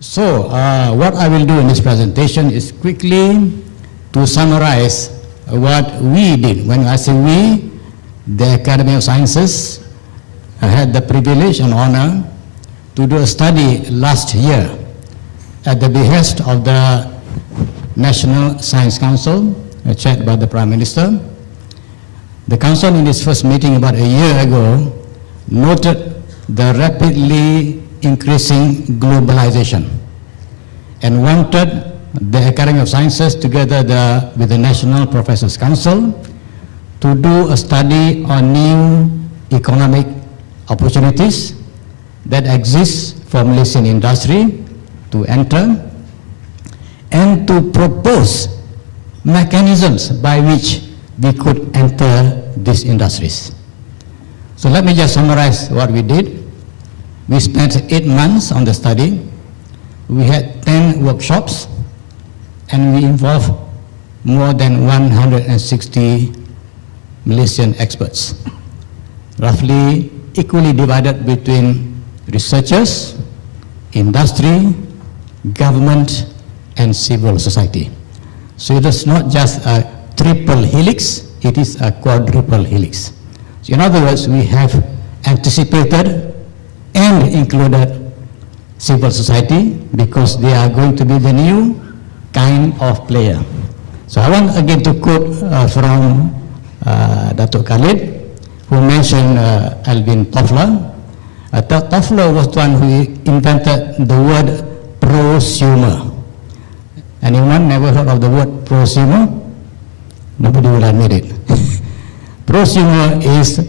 So, what I will do in this presentation is quickly to summarize what we did. When I say we, the Academy of Sciences had the privilege and honor to do a study last year at the behest of the National Science Council, chaired by the Prime Minister. The Council, in its first meeting about a year ago, noted the rapidly increasing globalization and wanted the Academy of Sciences, together with the National Professors Council, to do a study on new economic opportunities that exist for Malaysian industry to enter, and to propose mechanisms by which we could enter these industries. So let me just summarize what we did. We spent 8 months on the study. We had 10 workshops, and we involved more than 160 Malaysian experts, roughly equally divided between researchers, industry, government, and civil society. So it is not just a triple helix, it is a quadruple helix. So in other words, we have anticipated and included civil society because they are going to be the new kind of player. So I want again to quote from Datuk Khalid, who mentioned Alvin Toffler. Toffler was the one who invented the word prosumer. Anyone never heard of the word prosumer? Nobody will admit it. Prosumer is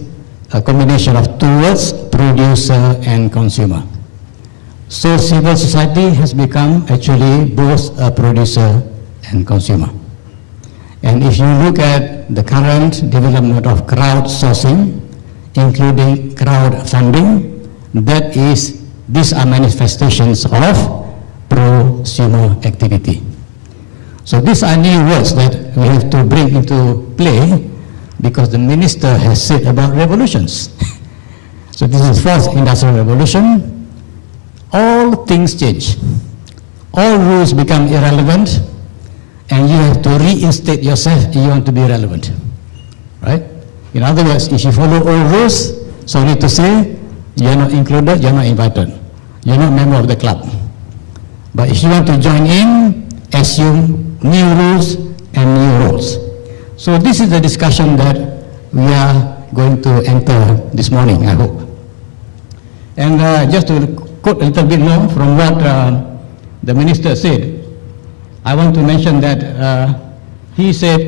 a combination of two words, producer and consumer. So civil society has become actually both a producer and consumer. And if you look at the current development of crowdsourcing, including crowdfunding, these are manifestations of prosumer activity. So these are new words that we have to bring into play because the minister has said about revolutions. So this is fourth industrial revolution. All things change. All rules become irrelevant, and you have to reinstate yourself if you want to be relevant, right? In other words, if you follow all rules, sorry to say, you're not included, you're not invited. You're not a member of the club. But if you want to join in, assume new rules and new roles. So this is the discussion that we are going to enter this morning, I hope. And just to quote a little bit more from what the minister said, I want to mention that he said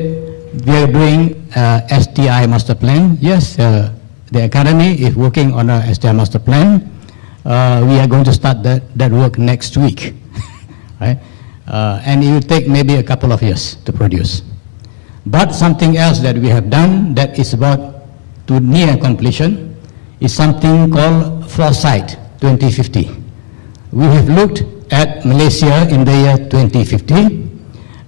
we are doing STI master plan. Yes, the Academy is working on a STI master plan. We are going to start that work next week, right? And it will take maybe a couple of years to produce. But something else that we have done that is about to near completion is something called Foresight 2050. We have looked at Malaysia in the year 2050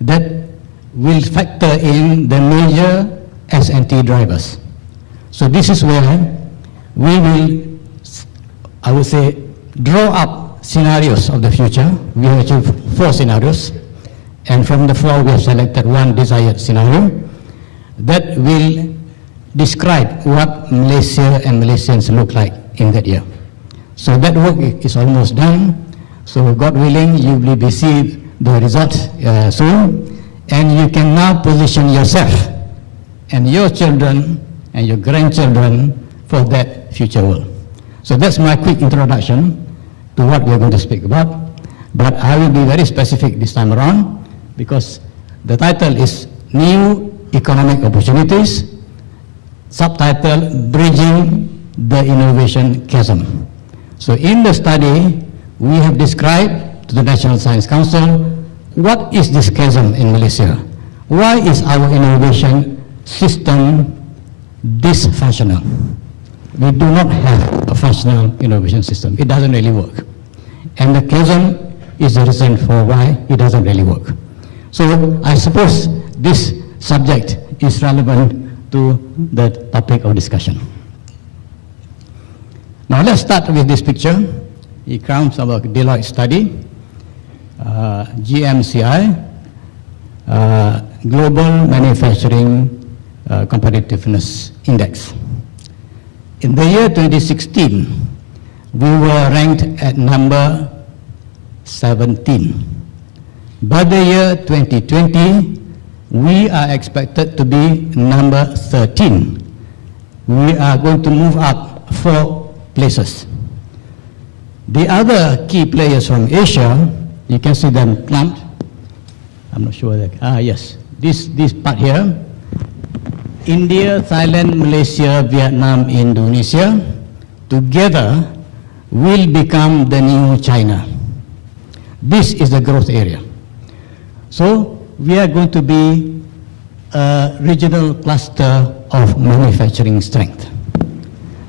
that will factor in the major S&T drivers. So this is where we will, I would say, draw up scenarios of the future. We have achieved 4 scenarios, and from the 4 we have selected one desired scenario that will describe what Malaysia and Malaysians look like in that year. So that work is almost done. So God willing, you will be seeing the result soon, and you can now position yourself and your children and your grandchildren for that future world. So that's my quick introduction to what we are going to speak about. But I will be very specific this time around because the title is New Economic Opportunities, subtitle Bridging the Innovation Chasm. So in the study, we have described to the National Science Council what is this chasm in Malaysia. Why is our innovation system dysfunctional? We do not have a functional innovation system. It doesn't really work. And the chasm is the reason for why it doesn't really work. So I suppose this subject is relevant to the topic of discussion. Now let's start with this picture. It comes from a Deloitte study. GMCI, Global Manufacturing Competitiveness Index. In the year 2016, we were ranked at number 17. By the year 2020, we are expected to be number 13. We are going to move up 4 places. The other key players from Asia, you can see them clumped. I'm not sure that, yes, this part here. India, Thailand, Malaysia, Vietnam, Indonesia, together will become the new China. This is the growth area. So we are going to be a regional cluster of manufacturing strength.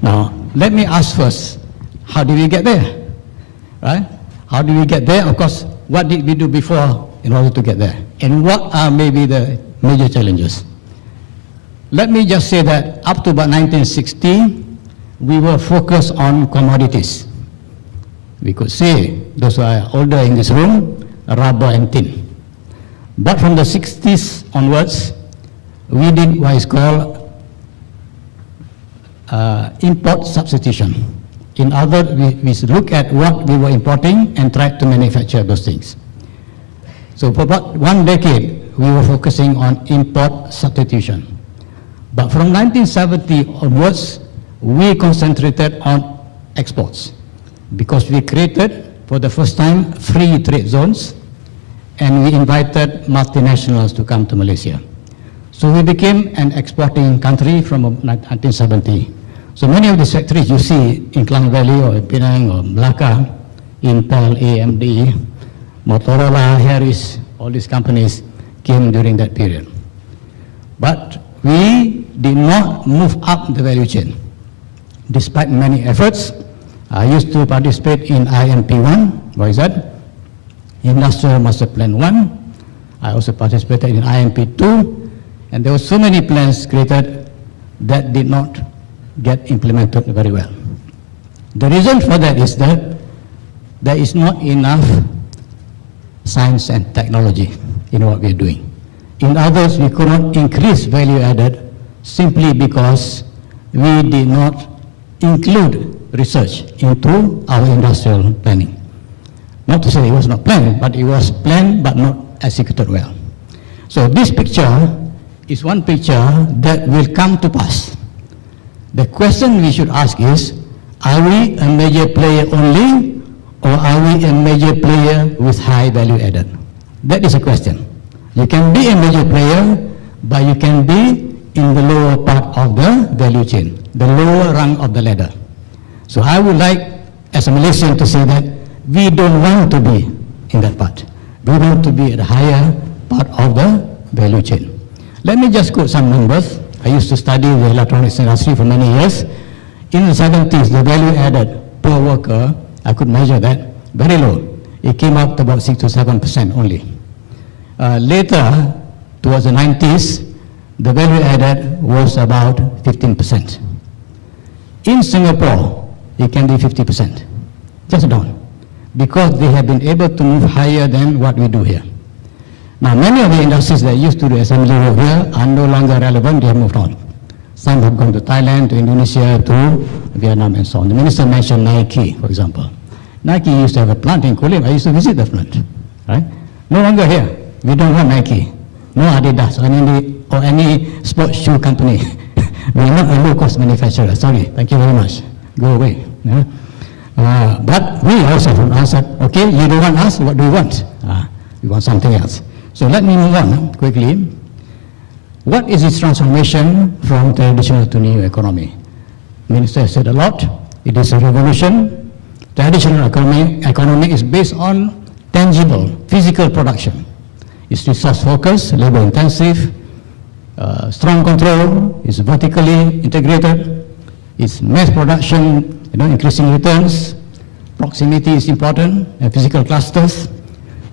Now, let me ask first, how did we get there? Right? How did we get there? Of course, what did we do before in order to get there? And what are maybe the major challenges? Let me just say that up to about 1960, we were focused on commodities. We could say, those who are older in this room, rubber and tin. But from the 60s onwards, we did what is called import substitution. In other words, we look at what we were importing and tried to manufacture those things. So for about 1 decade, we were focusing on import substitution. But from 1970 onwards, we concentrated on exports because we created, for the first time, free trade zones, and we invited multinationals to come to Malaysia. So we became an exporting country from 1970. So many of these factories you see in Klang Valley or Penang or Melaka, Intel, AMD, Motorola, Harris, all these companies came during that period. But we did not move up the value chain. Despite many efforts, I used to participate in IMP1, what is that? Industrial Master Plan 1. I also participated in IMP2, and there were so many plans created that did not get implemented very well. The reason for that is that there is not enough science and technology in what we are doing. In others, we could not increase value added simply because we did not include research into our industrial planning. Not to say it was not planned, but it was planned but not executed well. So this picture is one picture that will come to pass. The question we should ask is, are we a major player only, or are we a major player with high value added? That is a question. You can be a major player, but you can be in the lower part of the value chain, the lower rung of the ladder. So I would like, as a Malaysian, to say that we don't want to be in that part. We want to be at the higher part of the value chain. Let me just quote some numbers. I used to study the electronics industry for many years. In the 70s, the value added per worker, I could measure that, very low. It came up to about 6 to 7% only. Later, towards the 90s, the value added was about 15%. In Singapore, it can be 50%, just down, because they have been able to move higher than what we do here. Now, many of the industries that used to do assembly over here are no longer relevant, they have moved on. Some have gone to Thailand, to Indonesia, to Vietnam, and so on. The minister mentioned Nike, for example. Nike used to have a plant in Kulim. I used to visit the plant, right? No longer here. We don't want Nike, no Adidas, or any sports shoe company. We are not a low-cost manufacturer. Sorry, thank you very much. Go away. Yeah? But we also answered, okay, you don't want us, what do you want? We want something else. So let me move on quickly. What is this transformation from traditional to new economy? Minister has said a lot. It is a revolution. Traditional economy is based on tangible, physical production. It's resource focused, labor intensive, strong control, it's vertically integrated, it's mass production, increasing returns, proximity is important, and physical clusters.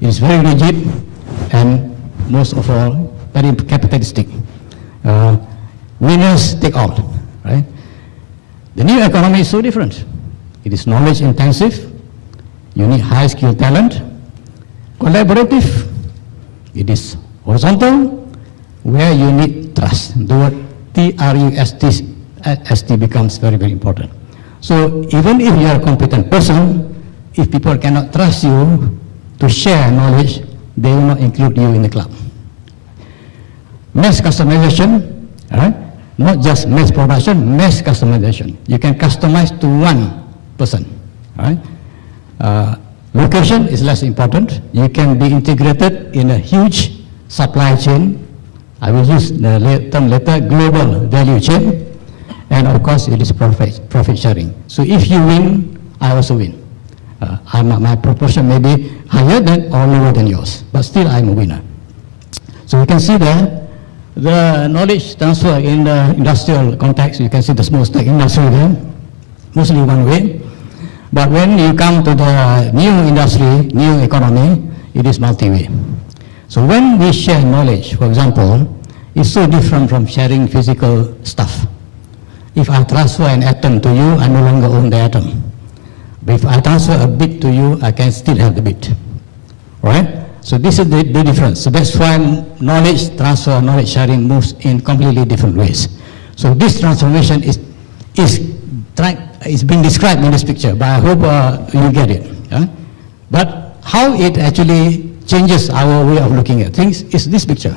It is very rigid, and most of all, very capitalistic. Winners take all, right? The new economy is so different. It is knowledge intensive, you need high skilled talent, collaborative, it is horizontal, where you need trust. The word T-R-U-S-T becomes very, very important. So even if you are a competent person, if people cannot trust you to share knowledge, they will not include you in the club. Mass customization, right? Not just mass production, mass customization. You can customize to one person, right? Location is less important. You can be integrated in a huge supply chain. I will use the term later, global value chain. And of course, it is profit sharing. So if you win, I also win. My proportion may be higher than or lower than yours, but still I'm a winner. So you can see there, the knowledge transfer in the industrial context, you can see the small stack industry there, mostly one way. But when you come to the new industry, new economy, it is multi-way. So when we share knowledge, for example, it's so different from sharing physical stuff. If I transfer an atom to you, I no longer own the atom. But if I transfer a bit to you, I can still have the bit, right? So this is the difference. So that's why knowledge transfer, knowledge sharing moves in completely different ways. So this transformation is being described in this picture, but I hope you get it. Yeah? But how it actually changes our way of looking at things is this picture.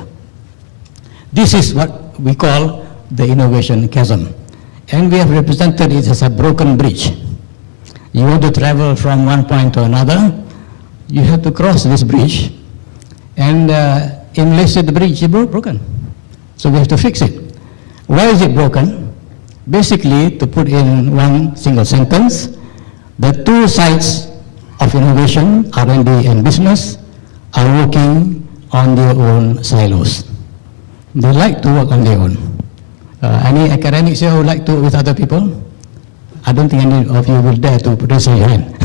This is what we call the innovation chasm. And we have represented it as a broken bridge. You want to travel from one point to another, you have to cross this bridge. And in Malaysia, the bridge is broken. So we have to fix it. Why is it broken? Basically, to put in one single sentence, the two sides of innovation, R&D and business, are working on their own silos. They like to work on their own. Any academics here who like to work with other people? I don't think any of you will dare to raise your hand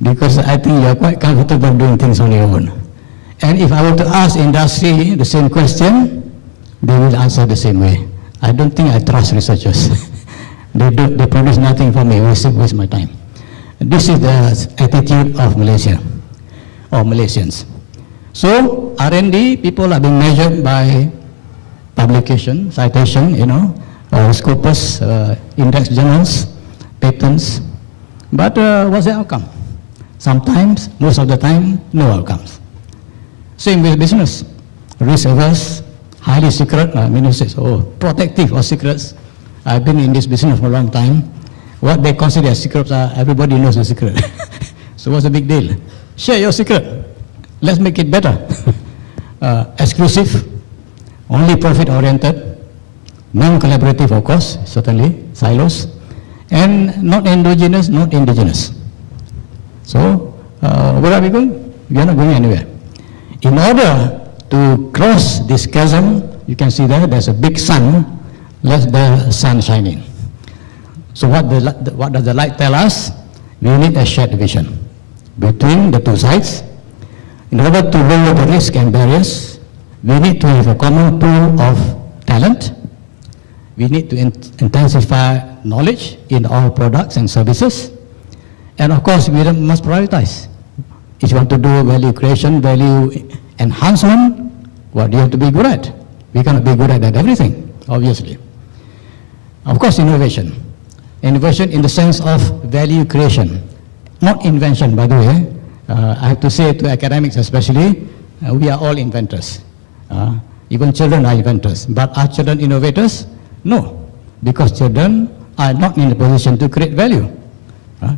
because I think you are quite comfortable doing things on your own. And if I were to ask industry the same question, they will answer the same way. I don't think I trust researchers. They produce nothing for me, waste my time. This is the attitude of Malaysia, or Malaysians. So R&D, people are being measured by publication, citation, Scopus, index journals, patents. But what's the outcome? Sometimes, most of the time, no outcomes. Same with business. Risk averse, highly secret, protective of secrets. I've been in this business for a long time. What they consider as secrets are, everybody knows the secret. So what's the big deal? Share your secret. Let's make it better. Exclusive, only profit-oriented, non-collaborative, of course, certainly, silos, and not endogenous, not indigenous. So, where are we going? We are not going anywhere. In order to cross this chasm, you can see there's a big sun, let the sun shine in. So what does the light tell us? We need a shared vision between the two sides. In order to lower the risk and barriers, we need to have a common pool of talent. We need to intensify knowledge in all products and services. And of course, we must prioritize. If you want to do value creation, value enhancement, what do you have to be good at? We cannot be good at everything, obviously. Of course, innovation. Innovation in the sense of value creation, not invention, by the way. I have to say to academics especially, we are all inventors. Even children are inventors. But are children innovators? No, because children are not in a position to create value.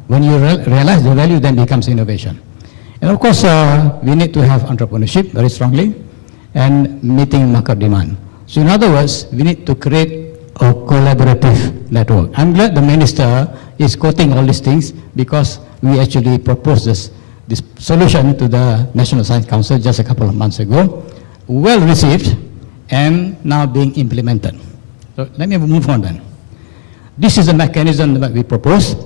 When you realize the value, then becomes innovation. And of course, we need to have entrepreneurship very strongly and meeting market demand. So in other words, we need to create a collaborative network. I'm glad the minister is quoting all these things because we actually proposed this solution to the National Science Council just a couple of months ago, well received and now being implemented. So let me move on then. This is a mechanism that we propose.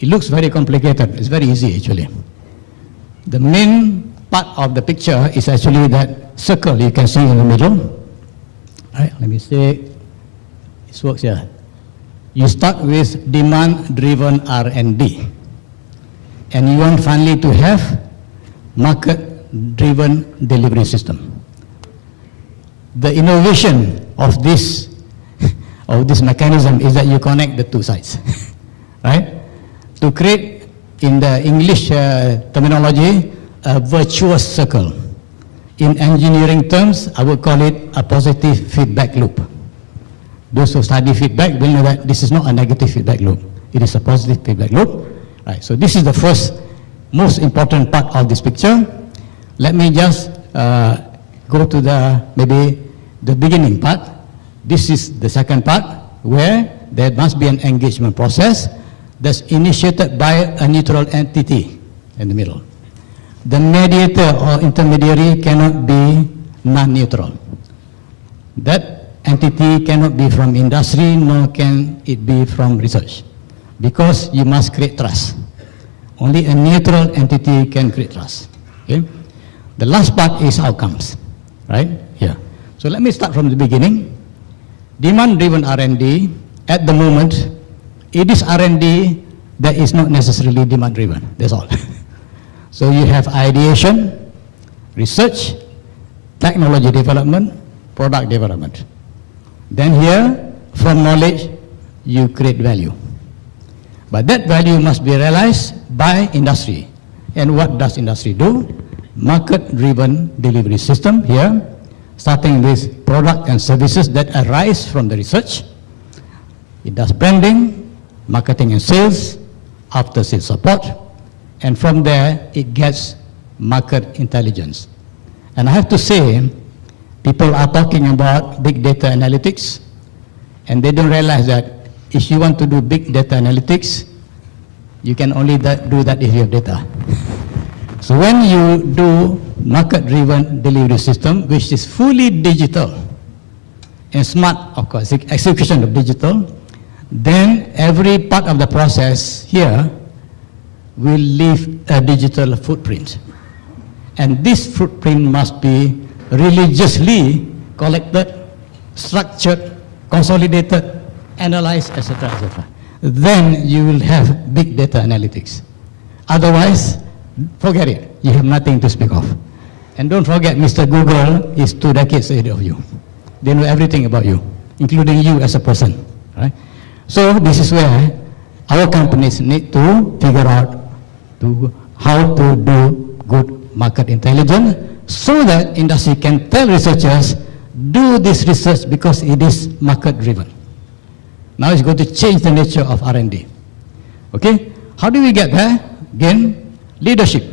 It looks very complicated. It's very easy actually. The main part of the picture is actually that circle you can see in the middle. All right, let me say, this works here. You start with demand-driven R&D. And you want finally to have market market-driven delivery system. The innovation of this mechanism is that you connect the two sides, right? To create, in the English terminology, a virtuous circle. In engineering terms, I would call it a positive feedback loop. Those who study feedback will know that this is not a negative feedback loop. It is a positive feedback loop. Right, so this is the first, most important part of this picture. Let me just go to maybe the beginning part. This is the second part, where there must be an engagement process that's initiated by a neutral entity in the middle. The mediator or intermediary cannot be non-neutral. That entity cannot be from industry, nor can it be from research, because you must create trust. Only a neutral entity can create trust. Okay? The last part is outcomes, right? Here. So let me start from the beginning. Demand-driven R&D, at the moment, it is R&D that is not necessarily demand-driven. That's all. So you have ideation, research, technology development, product development. Then here, from knowledge, you create value. But that value must be realized by industry. And what does industry do? Market-driven delivery system here, starting with product and services that arise from the research. It does branding, marketing and sales, after-sales support, and from there it gets market intelligence. And I have to say, people are talking about big data analytics, and they don't realize that if you want to do big data analytics, you can only do that if you have data. So when you do market-driven delivery system, which is fully digital and smart, of course, execution of digital, then every part of the process here will leave a digital footprint. And this footprint must be religiously collected, structured, consolidated, analyzed, etc., etc. Then you will have big data analytics. Otherwise, forget it. You have nothing to speak of. And don't forget, Mr. Google is 2 decades ahead of you. They know everything about you, including you as a person. Right? So this is where our companies need to figure out how to do good market intelligence, so that industry can tell researchers, do this research because it is market-driven. Now it's going to change the nature of R&D. Okay? How do we get there? Again, leadership.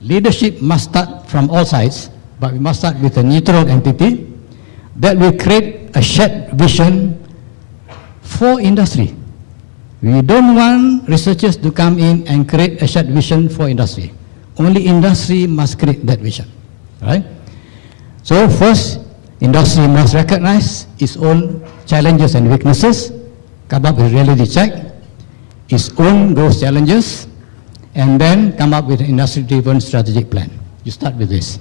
Leadership must start from all sides, but we must start with a neutral entity that will create a shared vision for industry. We don't want researchers to come in and create a shared vision for industry. Only industry must create that vision, right? So first, industry must recognize its own challenges and weaknesses, come up with a reality check, its own growth challenges, and then come up with an industry-driven strategic plan. You start with this.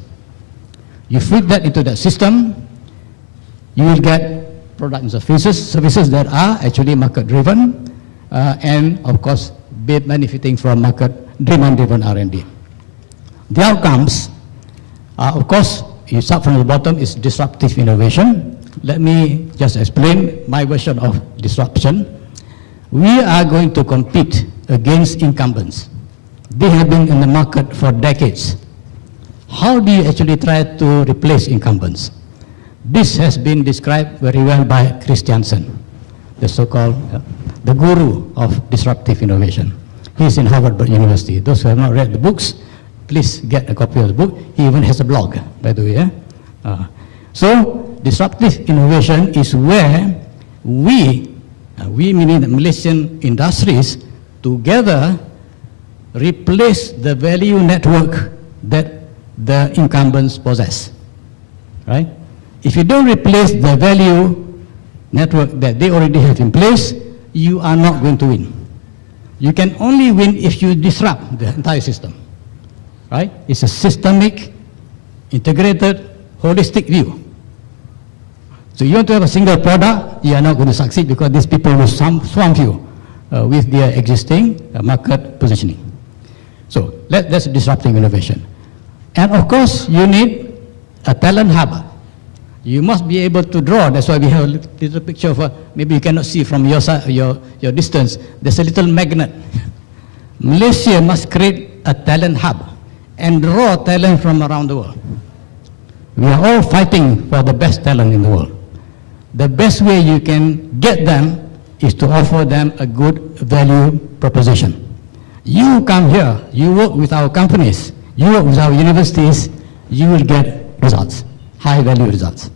You feed that into that system, you will get products and services that are actually market-driven, and of course, be benefiting from market demand-driven R&D. The outcomes are, of course, you start from the bottom, is disruptive innovation. Let me just explain my version of disruption. We are going to compete against incumbents. They have been in the market for decades. How do you actually try to replace incumbents? This has been described very well by Christiansen, the so-called the guru of disruptive innovation. He's in Harvard University. Those who have not read the books, please get a copy of the book. He even has a blog, by the way. So, disruptive innovation is where we meaning the Malaysian industries, together replace the value network that the incumbents possess, right? If you don't replace the value network that they already have in place, you are not going to win. You can only win if you disrupt the entire system, right? It's a systemic, integrated, holistic view. So you want to have a single product, you are not going to succeed because these people will swamp you with their existing market positioning. So that's disruptive innovation. And of course, you need a talent hub. You must be able to draw. That's why we have a little picture of maybe you cannot see from your distance. There's a little magnet. Malaysia must create a talent hub and draw talent from around the world. We are all fighting for the best talent in the world. The best way you can get them is to offer them a good value proposition. You come here, you work with our companies, you work with our universities, you will get results, high value results.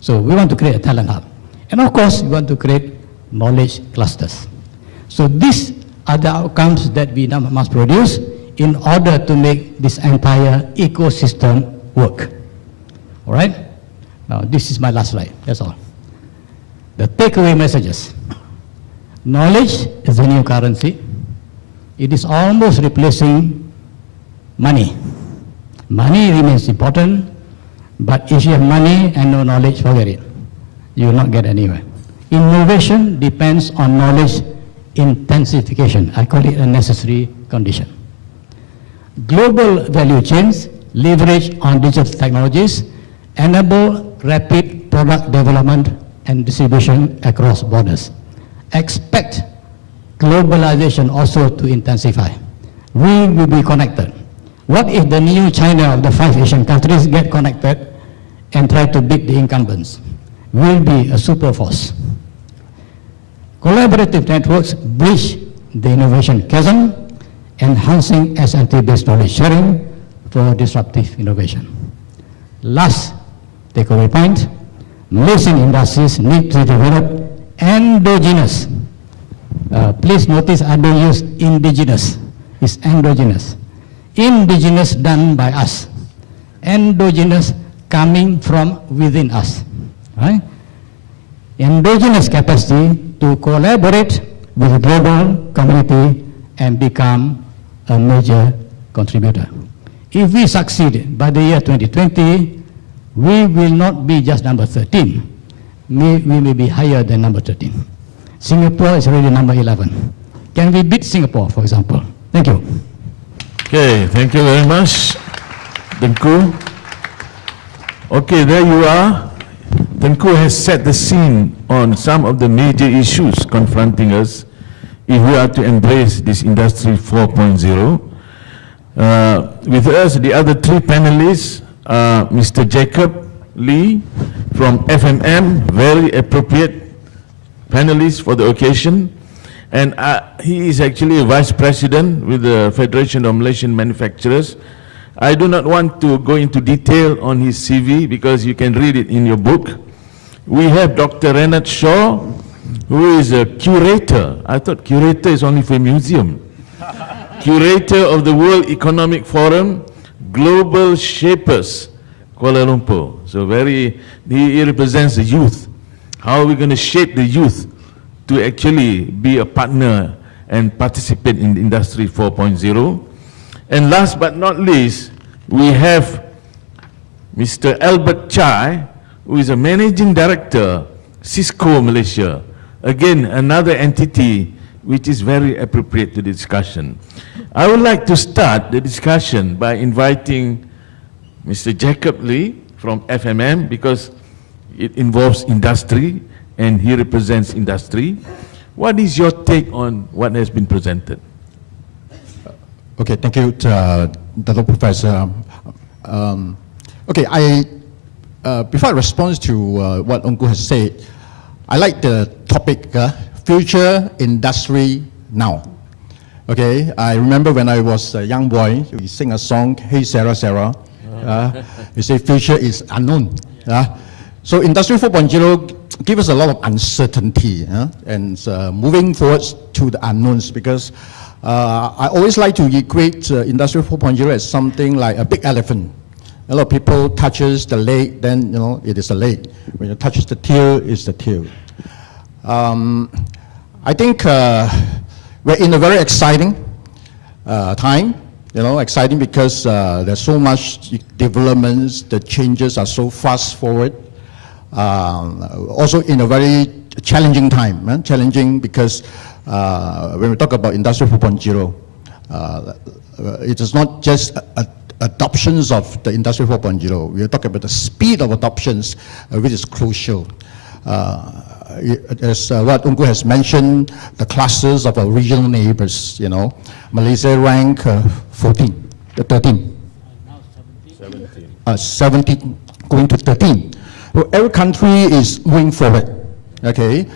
So we want to create a talent hub. And of course, we want to create knowledge clusters. So these are the outcomes that we now must produce in order to make this entire ecosystem work. All right? Now, this is my last slide. That's all. The takeaway messages. Knowledge is the new currency. It is almost replacing money. Money remains important, but if you have money and no knowledge, forget it. You will not get anywhere. Innovation depends on knowledge intensification. I call it a necessary condition. Global value chains leverage on digital technologies, enable rapid product development and distribution across borders. Expect globalization also to intensify. We will be connected. What if the new China of the 5 Asian countries get connected and try to beat the incumbents? We'll be a super force. Collaborative networks bridge the innovation chasm, enhancing S&T-based knowledge sharing for disruptive innovation. Last takeaway point, Malaysian industries need to develop endogenous. Please notice I don't use indigenous, it's endogenous. Indigenous done by us, endogenous coming from within us. Right? Endogenous capacity to collaborate with the global community and become a major contributor. If we succeed by the year 2020, we will not be just number 13. We may be higher than number 13. Singapore is already number 11. Can we beat Singapore, for example? Thank you. Okay, thank you very much, Tengku. Okay, there you are. Tengku has set the scene on some of the major issues confronting us if we are to embrace this Industry 4.0. With us, the other 3 panelists are Mr. Jacob Lee from FMM, very appropriate panelist for the occasion. And he is actually a vice president with the Federation of Malaysian Manufacturers. I do not want to go into detail on his CV because you can read it in your book. We have Dr. Renat Shaw, who is a curator. I thought curator is only for a museum. Curator of the World Economic Forum, Global Shapers, Kuala Lumpur. So he represents the youth. How are we going to shape the youth to actually be a partner and participate in the Industry 4.0? And last but not least, we have Mr. Albert Chai, who is a managing director, Cisco Malaysia. Again, another entity which is very appropriate to the discussion. I would like to start the discussion by inviting Mr. Jacob Lee from FMM because it involves industry and he represents industry. What is your take on what has been presented? Okay, thank you, Dr. Professor. Okay, before I respond to what Ongku has said, I like the topic, future industry now. Okay, I remember when I was a young boy, we sing a song, Hey Sarah, Sarah. You say future is unknown. So Industry 4.0 gives us a lot of uncertainty and moving forward to the unknowns because I always like to equate Industry 4.0 as something like a big elephant. A lot of people touches the leg, then it is a leg. When you touch the tail, it's the tail. I think we're in a very exciting time. Exciting because there's so much developments, the changes are so fast forward. Also in a very challenging time. Challenging because when we talk about Industry 4.0, it is not just adoptions of the Industry 4.0. We are talking about the speed of adoptions, which is crucial. As what Ungku has mentioned, the clusters of our regional neighbors, Malaysia rank 13. 17 going to 13. So every country is moving forward, okay?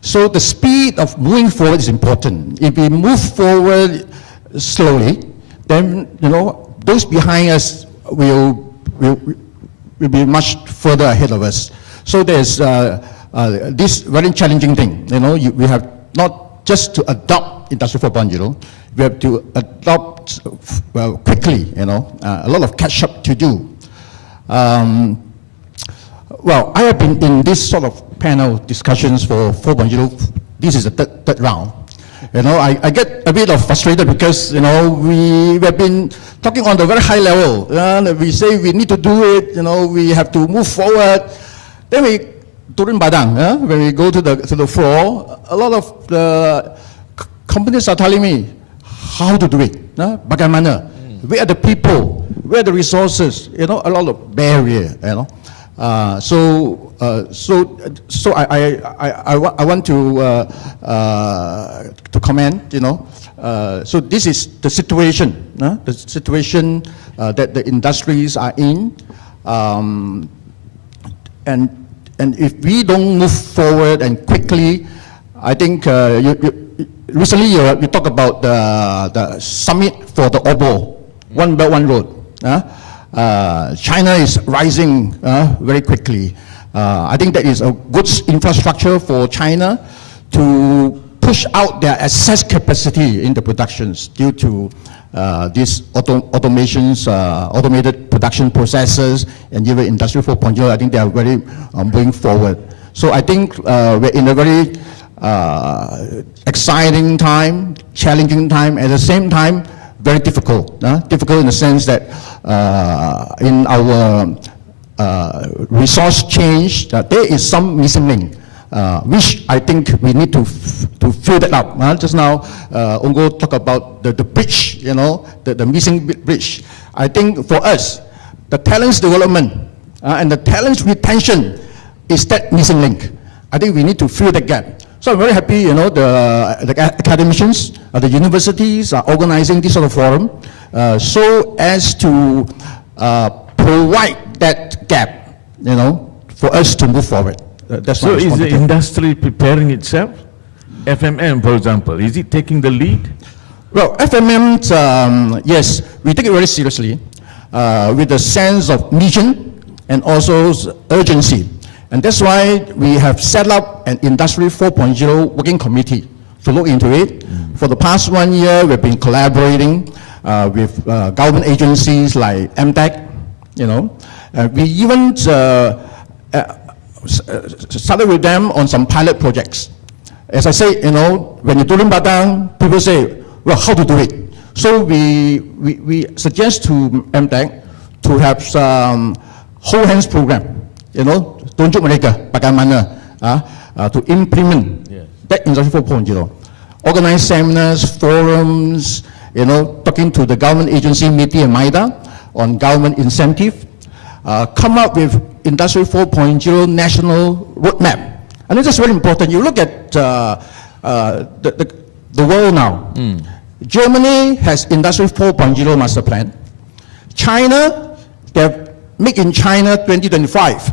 So the speed of moving forward is important. If we move forward slowly, then, those behind us will be much further ahead of us. So there's this very challenging thing. We have not just to adopt Industry 4.0, we have to adopt quickly, a lot of catch up to do. Well, I have been in this sort of panel discussions for 4.0. This is the third round. I get a bit of frustrated because, we have been talking on the very high level. We say we need to do it, we have to move forward. Then we turun badang, when we go to the floor, a lot of the companies are telling me how to do it. Bagaimana? Where are the people? Where are the resources? A lot of barrier, So I want to comment, so this is the situation, that the industries are in, and if we don't move forward and quickly, I think recently you talk about the summit for the OBO, One Belt One Road. China is rising very quickly. I think that is a good infrastructure for China to push out their excess capacity in the productions due to these automations, automated production processes, and even Industry 4.0. I think they are very moving forward. So I think we're in a very exciting time, challenging time, at the same time, very difficult. Difficult in the sense that in our resource change, there is some missing link, which I think we need to fill that up. Just now, Ungo talked about the bridge, the missing bridge. I think for us, the talents development and the talents retention is that missing link. I think we need to fill the gap. So I'm very happy, the academicians, the universities are organizing this sort of forum so as to provide that gap, for us to move forward. That's so is the industry preparing itself? FMM, for example, is it taking the lead? Well, FMM, yes, we take it very seriously with a sense of mission and also urgency. And that's why we have set up an Industry 4.0 working committee to look into it. For the past 1 year, we've been collaborating with government agencies like MTech, we even started with them on some pilot projects. As I say, when you turun badang, people say, well, how to do it? So we suggest to MTech to have some whole hands program, tunjuk mereka bagaimana to implement that Industry 4.0. Organize seminars, forums, talking to the government agency, MITI and MIDA, on government incentive, come up with Industry 4.0 national roadmap. And this is very important. You look at the world now. Germany has Industry 4.0 master plan. China, they have Make in China 2025.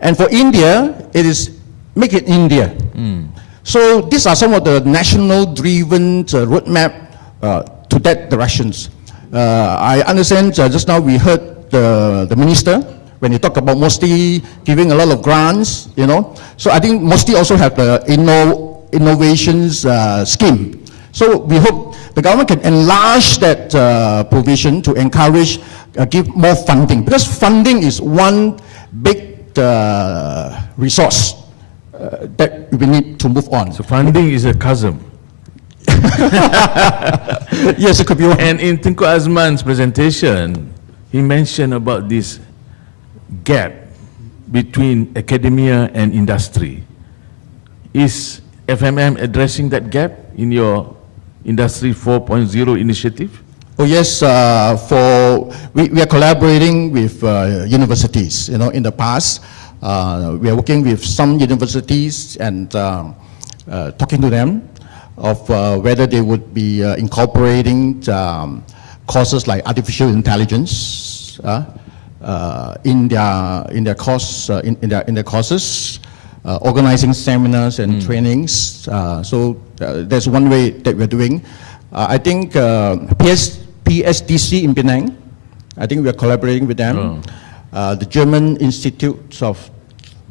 And for India, it is Make in India. So these are some of the national driven roadmap to that directions. I understand just now we heard the minister when he talked about mostly giving a lot of grants, So I think mostly also have the innovations scheme. So we hope the government can enlarge that provision to encourage, give more funding, because funding is one big resource that we need to move on. So funding is a chasm. Yes, it could be one. And in Tunku Azman's presentation, he mentioned about this gap between academia and industry. Is FMM addressing that gap in your Industry 4.0 initiative? Oh yes, we are collaborating with universities. You know, in the past, we are working with some universities and talking to them of whether they would be incorporating courses like artificial intelligence in their courses, organizing seminars and trainings. So there's one way that we're doing. I think PSDC in Penang, I think we are collaborating with them. The German Institute of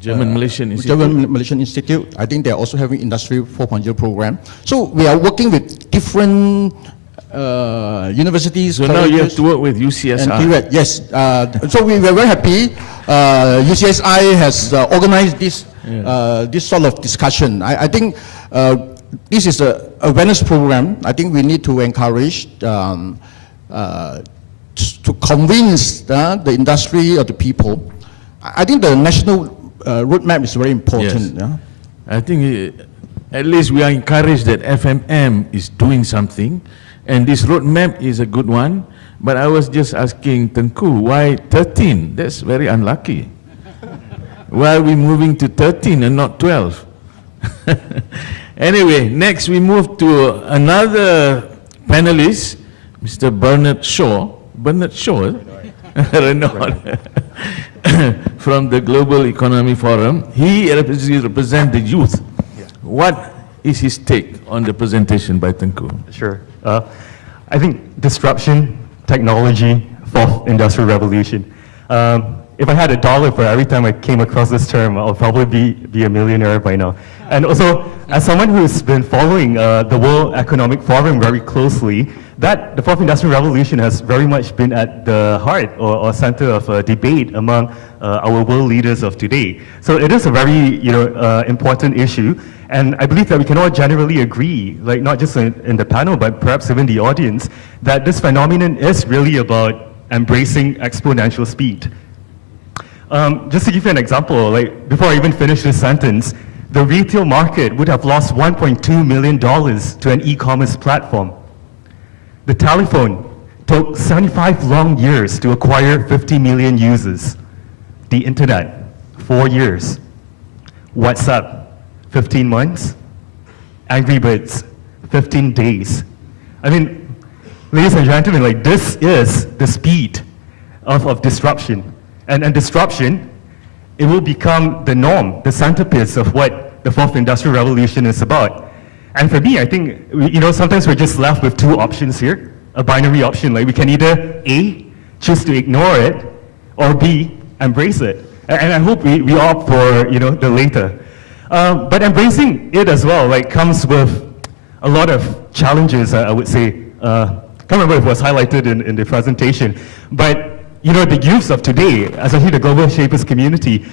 German-Malaysian Institute. German-Malaysian Institute, I think they're also having Industry 4.0 program. So we are working with different universities. So now you have to work with UCSI. And yes, so we were very happy. UCSI has organized this sort of discussion. I think this is an awareness program. I think we need to encourage to convince the industry or the people. I think the national roadmap is very important. Yes. Yeah? I think at least we are encouraged that FMM is doing something, and this roadmap is a good one. But I was just asking Tengku, why 13? That's very unlucky. Why are we moving to 13 and not 12? Anyway, next we move to another panelist, Mr. Bernard Shaw. Bernard Shaw, Renaud, from the Global Economy Forum. He represents the youth. What is his take on the presentation by Tengku? Sure. I think disruption, technology, fourth industrial revolution. If I had $1 for every time I came across this term, I'll probably be a millionaire by now. And also, as someone who's been following the World Economic Forum very closely, the fourth industrial revolution has very much been at the heart or center of a debate among our world leaders of today. So it is a very important issue, and I believe that we can all generally agree, like not just in the panel, but perhaps even the audience, that this phenomenon is really about embracing exponential speed. Just to give you an example, like before I even finish this sentence, the retail market would have lost $1.2 million to an e-commerce platform. The telephone took 75 long years to acquire 50 million users. The internet, 4 years. WhatsApp, 15 months. Angry Birds, 15 days. I mean, ladies and gentlemen, like this is the speed of disruption. And disruption, it will become the norm, the centerpiece of what the fourth industrial revolution is about. And for me, I think, sometimes we're just left with two options here, a binary option. Like we can either A, choose to ignore it, or B, embrace it. And I hope we opt for, the later. But embracing it as well, like comes with a lot of challenges, I would say. Can't remember if it was highlighted in the presentation, but the youths of today, especially the Global Shapers community,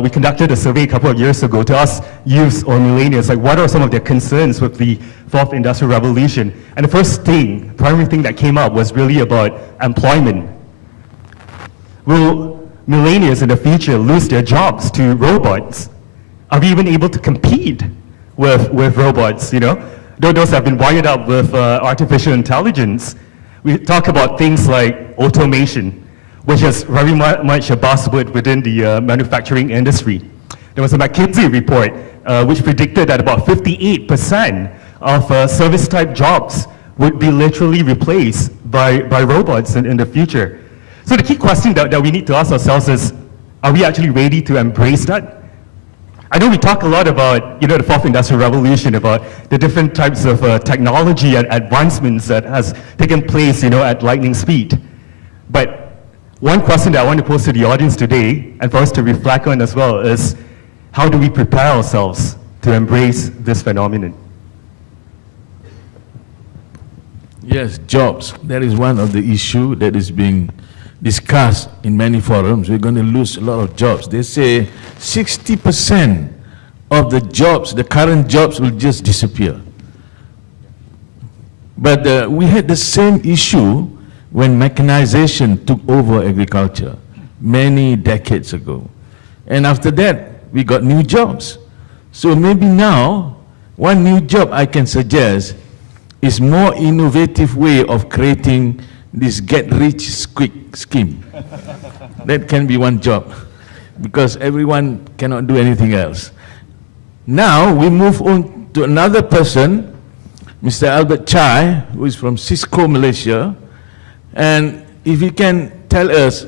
we conducted a survey a couple of years ago to ask youths or millennials, like what are some of their concerns with the fourth industrial revolution? And the first primary thing that came up was really about employment. Will millennials in the future lose their jobs to robots? Are we even able to compete with robots, Those have been wired up with artificial intelligence. We talk about things like automation, which is very much a buzzword within the manufacturing industry. There was a McKinsey report which predicted that about 58% of service-type jobs would be literally replaced by robots in the future. So the key question that we need to ask ourselves is, are we actually ready to embrace that? I know we talk a lot about, the fourth industrial revolution, about the different types of technology and advancements that has taken place, at lightning speed. But one question that I want to pose to the audience today, and for us to reflect on as well, is how do we prepare ourselves to embrace this phenomenon? Yes, jobs. That is one of the issues that is being discussed in many forums. We're going to lose a lot of jobs. They say 60% of the jobs, the current jobs, will just disappear. But we had the same issue when mechanization took over agriculture many decades ago. And after that, we got new jobs. So maybe now, one new job I can suggest, is more innovative way of creating this get-rich-quick scheme. That can be one job, because everyone cannot do anything else. Now we move on to another person, Mr. Albert Chai, who is from Cisco, Malaysia, and if he can tell us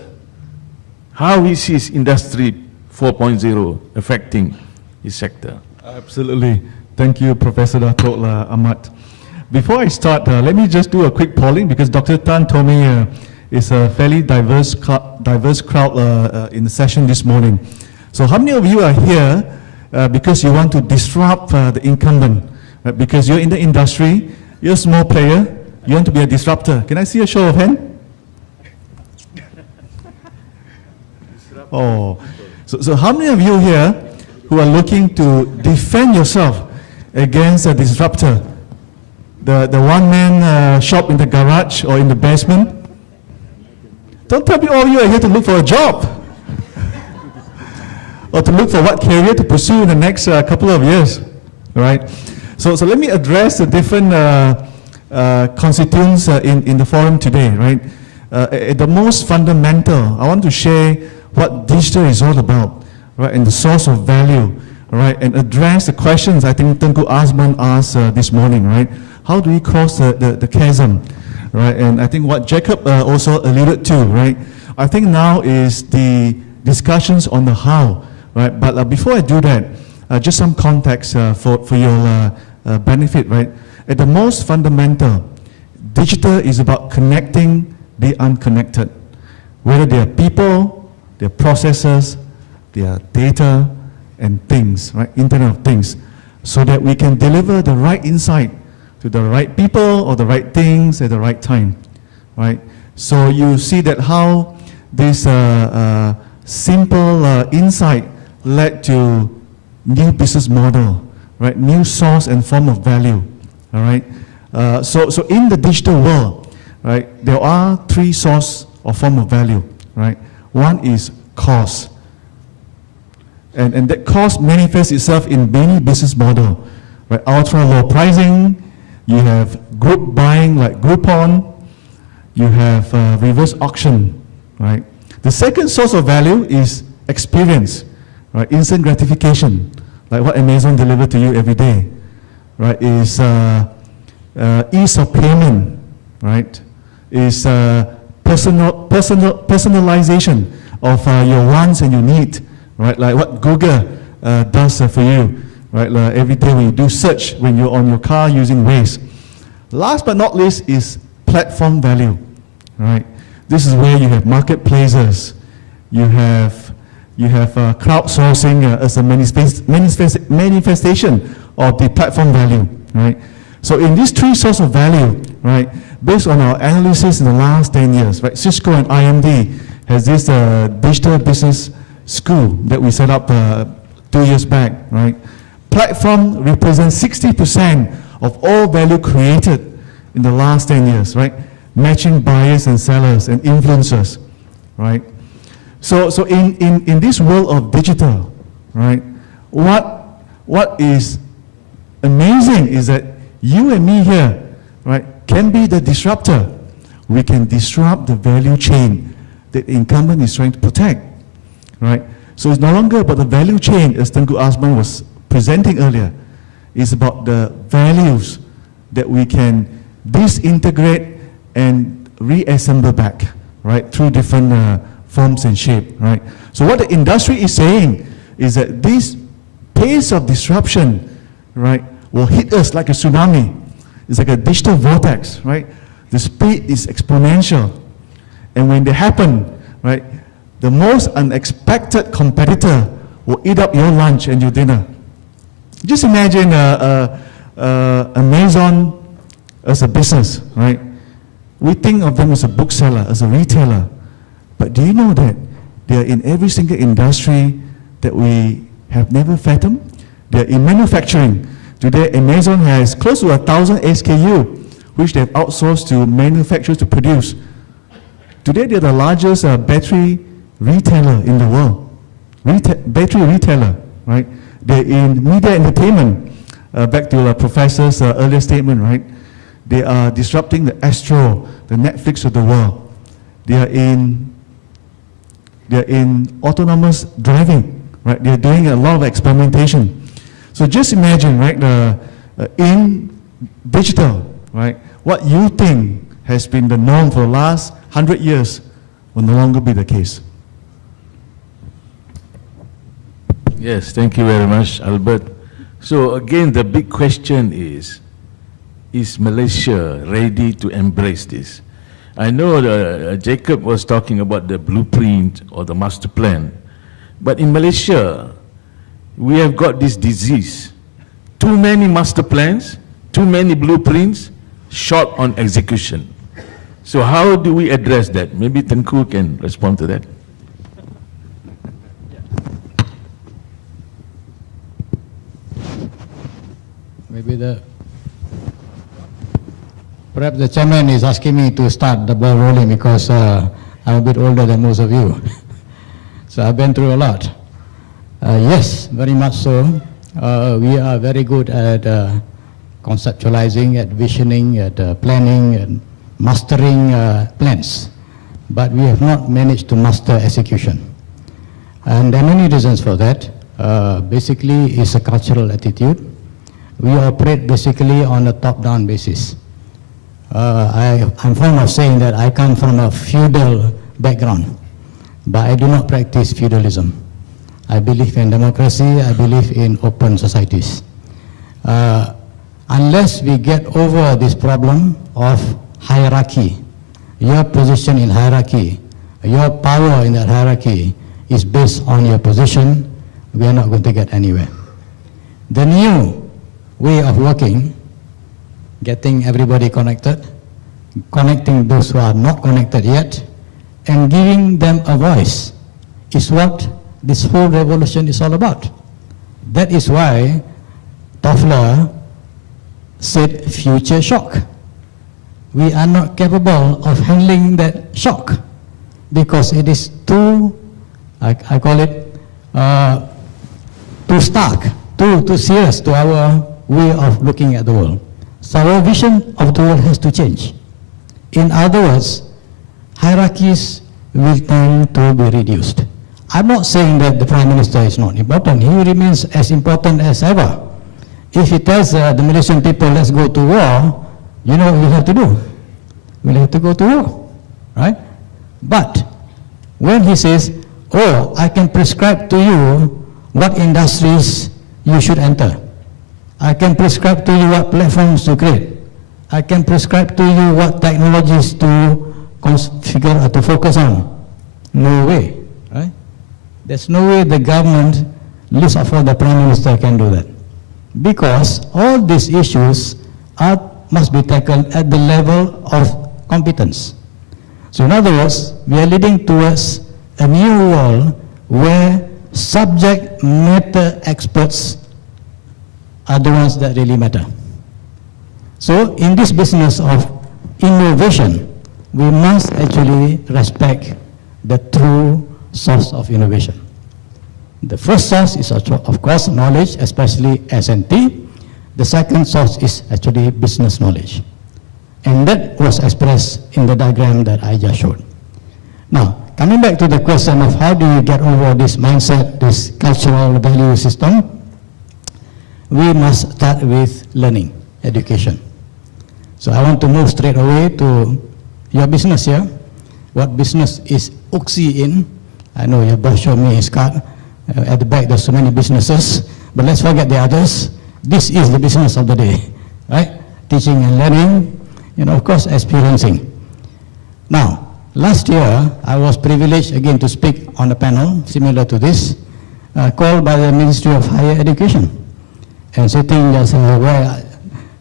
how he sees Industry 4.0 affecting his sector. Absolutely. Thank you, Professor Datuk Ahmad. Before I start, let me just do a quick polling, because Dr. Tan told me it's a fairly diverse crowd in the session this morning. So how many of you are here because you want to disrupt the incumbent? Because you're in the industry, you're a small player, you want to be a disruptor. Can I see a show of hands? Oh, so how many of you here who are looking to defend yourself against a disruptor? The one-man shop in the garage or in the basement? Don't tell me all of you are here to look for a job or to look for what career to pursue in the next couple of years, right? So let me address the different constituents in the forum today, right? At the most fundamental, I want to share what digital is all about, right, and the source of value, right, and address the questions I think Tengku Azman asked this morning, right? How do we cross the chasm, right? And I think what Jacob also alluded to, right? I think now is the discussions on the how, right? But before I do that, just some context for your benefit, right? At the most fundamental, digital is about connecting the unconnected, whether they are people, they are processes, they are data and things, right? Internet of Things, so that we can deliver the right insight to the right people or the right things at the right time, right? So you see that how this simple insight led to new business model, right? New source and form of value, all right? So in the digital world, right, there are three source or form of value, right? One is cost. And that cost manifests itself in many business model, right? Ultra low pricing, you have group buying like Groupon, you have reverse auction, right? The second source of value is experience, right? Instant gratification, like what Amazon delivers to you every day, right? Is ease of payment, right? Is personalization of your wants and your need, right? Like what Google does for you, right? Like every day when you do search, when you're on your car using Waze. Last but not least is platform value, right? This is where you have marketplaces, you have crowdsourcing as a manifestation of the platform value, right? So in these three sources of value, right, based on our analysis in the last 10 years, right, Cisco and IMD has this digital business school that we set up 2 years back, right? Platform represents 60% of all value created in the last 10 years, right? Matching buyers and sellers and influencers, right? So in this world of digital, right, what is amazing is that you and me here, right, can be the disruptor. We can disrupt the value chain that the incumbent is trying to protect, right? So it's no longer about the value chain, as Tengku Azman was presenting earlier. It's about the values that we can disintegrate and reassemble back, right, through different forms and shape, right? So what the industry is saying is that this pace of disruption, right, will hit us like a tsunami. It's like a digital vortex, right? The speed is exponential. And when they happen, right, the most unexpected competitor will eat up your lunch and your dinner. Just imagine Amazon as a business, right? We think of them as a bookseller, as a retailer. But do you know that they are in every single industry that we have never fathomed? They are in manufacturing. Today, Amazon has close to 1,000 SKU, which they have outsourced to manufacturers to produce. Today, they are the largest battery retailer in the world. Battery retailer, right? They're in media entertainment. Back to the professor's earlier statement, right? They are disrupting the Astro, the Netflix of the world. They are in autonomous driving, right? They are doing a lot of experimentation. So just imagine, right, in digital, right, what you think has been the norm for the last 100 years will no longer be the case. Yes, thank you very much, Albert. So again, the big question is Malaysia ready to embrace this? I know Jacob was talking about the blueprint or the master plan, but in Malaysia, we have got this disease. Too many master plans, too many blueprints, short on execution. So how do we address that? Maybe Tengku can respond to that. Maybe perhaps the chairman is asking me to start the ball rolling because I'm a bit older than most of you. So I've been through a lot. Yes, very much so. We are very good at conceptualizing, at visioning, at planning, and mastering plans. But we have not managed to master execution. And there are many reasons for that. Basically, it's a cultural attitude. We operate basically on a top-down basis. I'm fond of saying that I come from a feudal background, but I do not practice feudalism. I believe in democracy, I believe in open societies. Unless we get over this problem of hierarchy, your position in hierarchy, your power in that hierarchy is based on your position, we are not going to get anywhere. The new way of working, getting everybody connected, connecting those who are not connected yet, and giving them a voice is what this whole revolution is all about. That is why Toffler said future shock. We are not capable of handling that shock because it is too, I call it, too stark, too serious to our way of looking at the world. So our vision of the world has to change. In other words, hierarchies will tend to be reduced. I'm not saying that the Prime Minister is not important. He remains as important as ever. If he tells the Malaysian people, let's go to war, you know what we have to do? We'll have to go to war, right? But when he says, oh, I can prescribe to you what industries you should enter. I can prescribe to you what platforms to create. I can prescribe to you what technologies to configure or to focus on. No way, right? There's no way the government, least of all the Prime Minister, can do that. Because all these issues must be tackled at the level of competence. So in other words, we are leading towards a new world where subject matter experts are the ones that really matter. So in this business of innovation, we must actually respect the true source of innovation. The first source is, of course, knowledge, especially S&T. The second source is actually business knowledge. And that was expressed in the diagram that I just showed. Now, coming back to the question of how do you get over this mindset, this cultural value system, we must start with learning, education. So I want to move straight away to your business here. What business is Uxi in? I know your boss showed me his card. At the back there's so many businesses, but let's forget the others. This is the business of the day, right? Teaching and learning, of course, experiencing. Now, last year, I was privileged again to speak on a panel similar to this, called by the Ministry of Higher Education. And sitting just where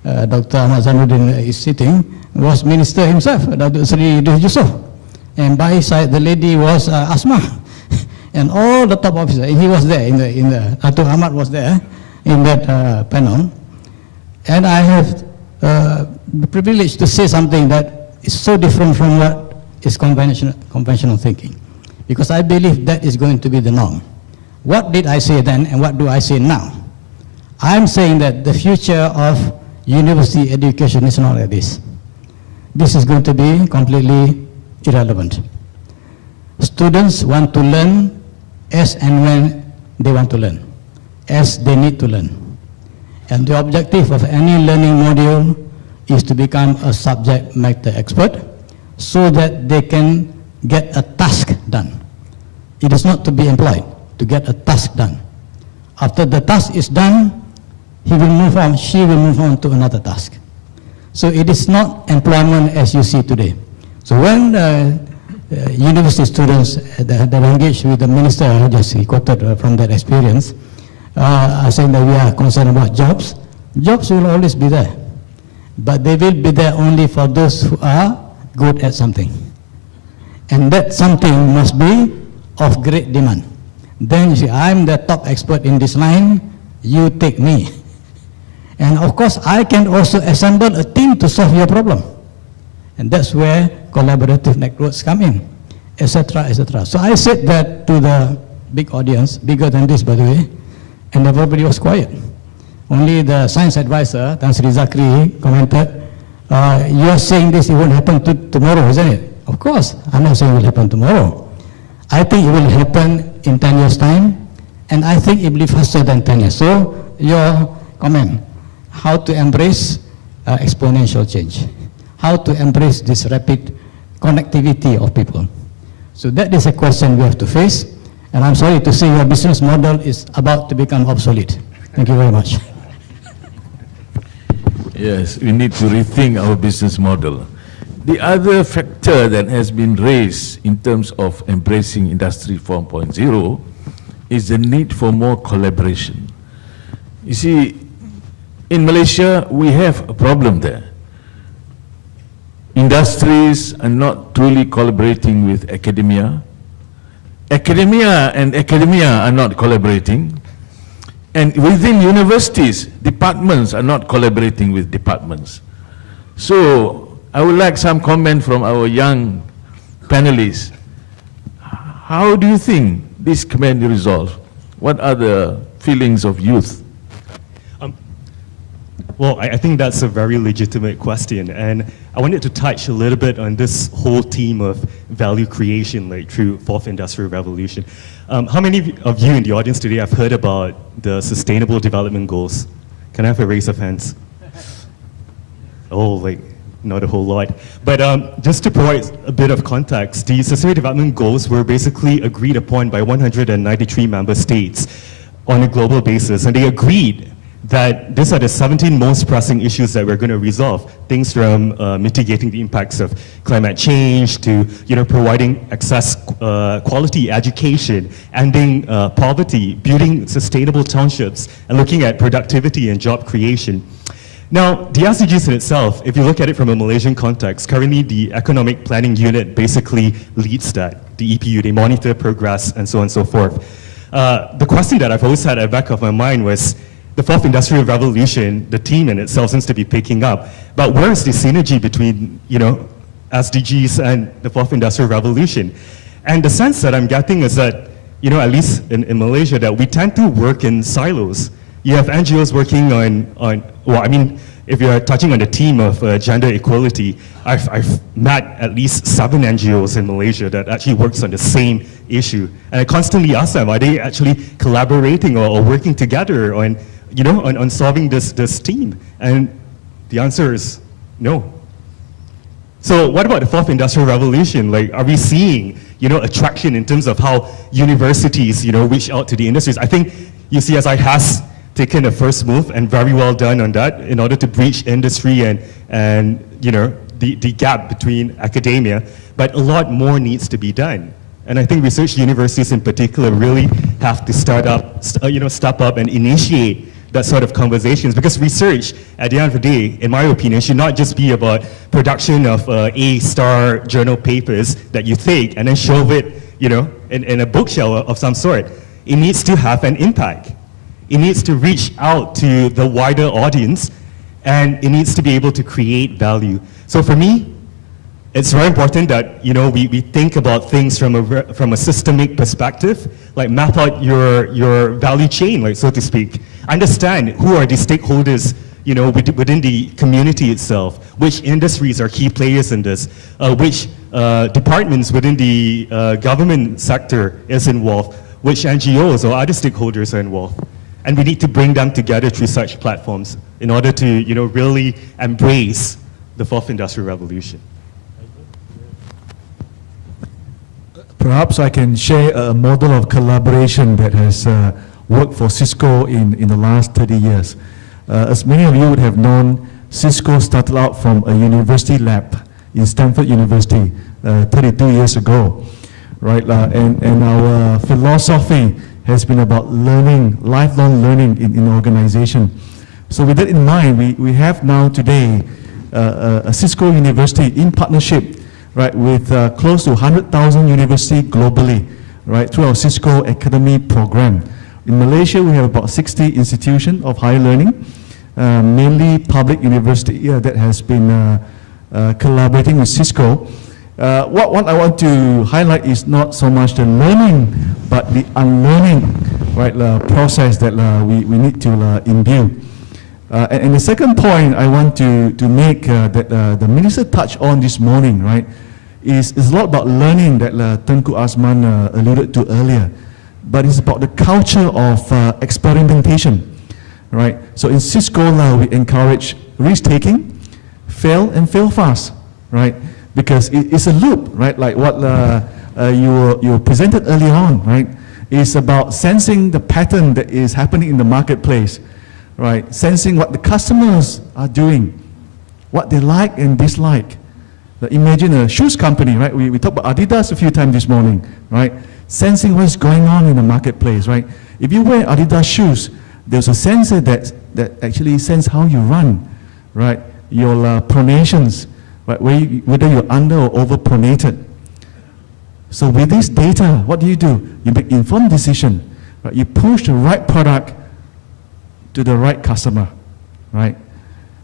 Dr. Ahmad Zainuddin is sitting was Minister himself, Dr. Sri Idris Yusof. And by his side, the lady was Asma. And all the top officers, he was there Dr. Ahmad was there in that panel. And I have the privilege to say something that is so different from what is conventional thinking. Because I believe that is going to be the norm. What did I say then and what do I say now? I'm saying that the future of university education is not like this. This is going to be completely irrelevant. Students want to learn as and when they want to learn, as they need to learn. And the objective of any learning module is to become a subject matter expert so that they can get a task done. It is not to be employed, to get a task done. After the task is done, he will move on, she will move on to another task. So it is not employment as you see today. So when university students that are engaged with the minister, I just quoted from that experience, are saying that we are concerned about jobs. Jobs will always be there, but they will be there only for those who are good at something. And that something must be of great demand. Then you say, I'm the top expert in this line, you take me. And of course, I can also assemble a team to solve your problem. And that's where collaborative networks come in, etc., etc. So I said that to the big audience, bigger than this, by the way, and everybody was quiet. Only the science advisor, Tan Sri Zakri, commented, you're saying this, it won't happen tomorrow, isn't it? Of course, I'm not saying it will happen tomorrow. I think it will happen in 10 years' time, and I think it will be faster than 10 years. So, your comment, how to embrace exponential change, how to embrace this rapid connectivity of people. So that is a question we have to face, and I'm sorry to say your business model is about to become obsolete. Thank you very much. Yes, we need to rethink our business model. The other factor that has been raised in terms of embracing Industry 4.0 is the need for more collaboration. You see, in Malaysia, we have a problem there. Industries are not truly collaborating with academia. Academia and academia are not collaborating. And within universities, departments are not collaborating with departments. So, I would like some comment from our young panelists. How do you think this can be resolved? What are the feelings of youth? Well, I think that's a very legitimate question, and I wanted to touch a little bit on this whole theme of value creation, like through Fourth Industrial Revolution. How many of you in the audience today have heard about the Sustainable Development Goals? Can I have a raise of hands? Oh, like, not a whole lot. But just to provide a bit of context, the Sustainable Development Goals were basically agreed upon by 193 member states on a global basis, and they agreed that these are the 17 most pressing issues that we're going to resolve. Things from mitigating the impacts of climate change to providing access quality education, ending poverty, building sustainable townships, and looking at productivity and job creation. Now, the SDGs in itself, if you look at it from a Malaysian context, currently the Economic Planning Unit basically leads that. The EPU, they monitor progress and so on and so forth. The question that I've always had at the back of my mind was, the Fourth Industrial Revolution, the theme in itself seems to be picking up, but where is the synergy between, SDGs and the Fourth Industrial Revolution? And the sense that I'm getting is that, at least in Malaysia, that we tend to work in silos. You have NGOs working on well, I mean, if you're touching on the theme of gender equality, I've met at least 7 NGOs in Malaysia that actually works on the same issue. And I constantly ask them, are they actually collaborating or working together on on solving this theme? And the answer is no. So what about the Fourth Industrial Revolution? Like, are we seeing, attraction in terms of how universities, reach out to the industries? I think UCSI has taken a first move, and very well done on that, in order to breach industry and the gap between academia. But a lot more needs to be done. And I think research universities in particular really have to step up and initiate that sort of conversations, because research, at the end of the day, in my opinion, should not just be about production of A-star journal papers that you take and then shove it, in a bookshelf of some sort. It needs to have an impact. It needs to reach out to the wider audience, and it needs to be able to create value. So for me, it's very important that we think about things from a systemic perspective, like map out your value chain, like so to speak. Understand who are the stakeholders within the community itself, which industries are key players in this, which departments within the government sector is involved, which NGOs or other stakeholders are involved. And we need to bring them together through such platforms in order to really embrace the fourth industrial revolution. Perhaps I can share a model of collaboration that has worked for Cisco in the last 30 years. As many of you would have known, Cisco started out from a university lab in Stanford University 32 years ago, right? And our philosophy has been about learning, lifelong learning in organization. So with that in mind, we have now today a Cisco University in partnership, right, with close to 100,000 universities globally, right, through our Cisco Academy program. In Malaysia, we have about 60 institutions of higher learning, mainly public university that has been collaborating with Cisco. What I want to highlight is not so much the learning, but the unlearning, right, process that we need to imbue. And the second point I want to make that the minister touched on this morning, right, is a lot about learning that Tengku Azman alluded to earlier. But it's about the culture of experimentation, right? So in Cisco now we encourage risk-taking, fail and fail fast, right? Because it's a loop, right? Like what you presented earlier on, right? It's about sensing the pattern that is happening in the marketplace, right? Sensing what the customers are doing, what they like and dislike. Imagine a shoes company, right? We talked about Adidas a few times this morning, right? Sensing what's going on in the marketplace, right? If you wear Adidas shoes, there's a sensor that actually senses how you run, right? Your pronations, right? Whether you're under or over pronated. So with this data, what do? You make informed decision, right? You push the right product to the right customer, right?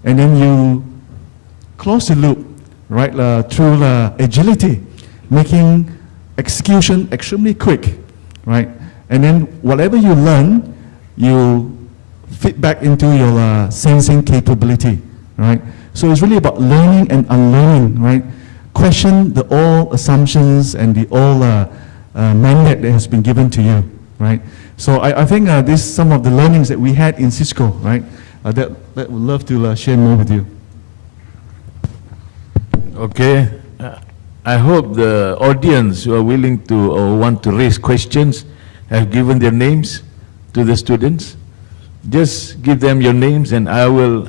And then you close the loop, right? Through agility, making execution extremely quick, right? And then whatever you learn, you fit back into your sensing capability, right? So it's really about learning and unlearning, right? Question the all assumptions and the all mandate that has been given to you, right? So I think this is some of the learnings that we had in Cisco, right? That would love to share more with you. Okay. I hope the audience who are willing to or want to raise questions have given their names to the students. Just give them your names and I will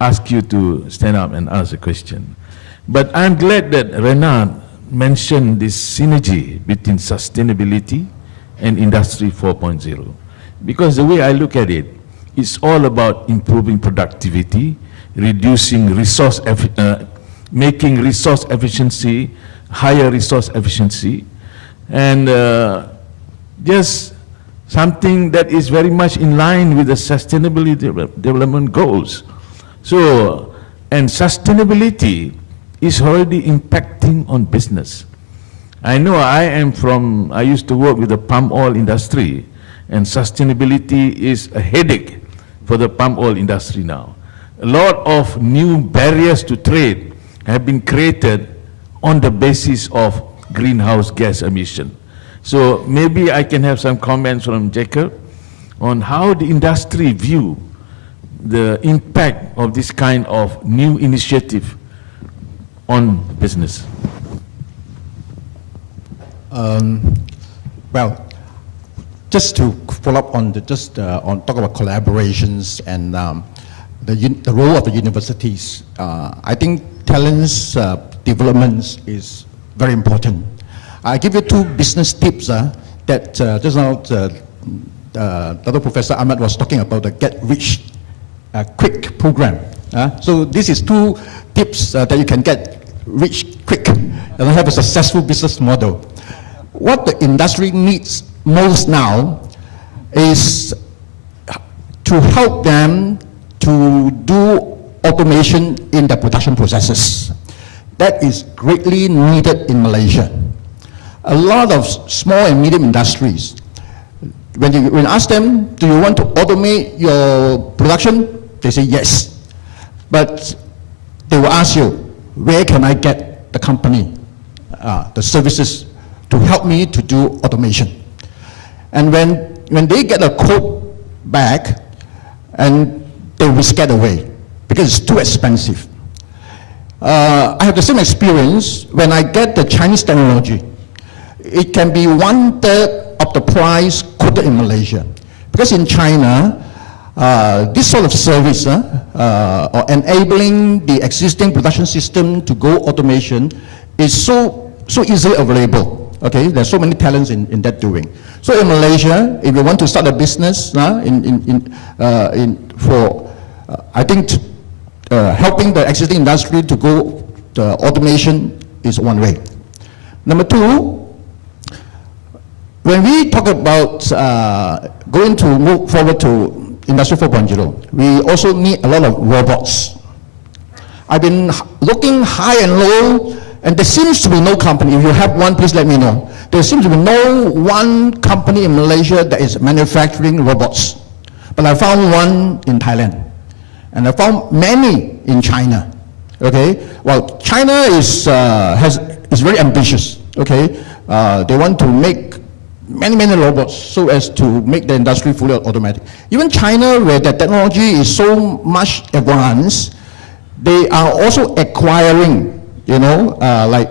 ask you to stand up and ask a question. But I'm glad that Renard mentioned this synergy between sustainability and Industry 4.0. Because the way I look at it, it's all about improving productivity, reducing resource making resource efficiency, higher resource efficiency, and just something that is very much in line with the sustainability development goals. So, and sustainability is already impacting on business. I know I used to work with the palm oil industry, and sustainability is a headache for the palm oil industry now. A lot of new barriers to trade have been created on the basis of greenhouse gas emission. So maybe I can have some comments from Jacob on how the industry view the impact of this kind of new initiative on business. Well, just to follow up on on talk about collaborations and the role of the universities, I think talents development is very important. I give you two business tips that just now the other Professor Ahmad was talking about the Get Rich Quick program. So this is two tips that you can get rich quick and have a successful business model. What the industry needs most now is to help them to do automation in the production processes. That is greatly needed in Malaysia. A lot of small and medium industries, when you ask them, do you want to automate your production? they say yes. But they will ask you, where can I get the company, the services to help me to do automation? And when they get a quote back, and they will be scared away because it's too expensive. I have the same experience when I get the Chinese technology. It can be 1/3 of the price quoted in Malaysia. Because in China, this sort of service, or enabling the existing production system to go automation is so easily available. Okay, there's so many talents in that doing. So in Malaysia, if you want to start a business, I think helping the existing industry to go the automation is one way. Number two, when we talk about going to move forward to Industry 4.0, we also need a lot of robots. I've been looking high and low, and there seems to be no company. If you have one, please let me know. There seems to be no one company in Malaysia that is manufacturing robots. But I found one in Thailand, and I found many in China. Okay, well, China is very ambitious. Okay, they want to make many robots so as to make the industry fully automatic. Even China, where the technology is so much advanced, they are also acquiring, like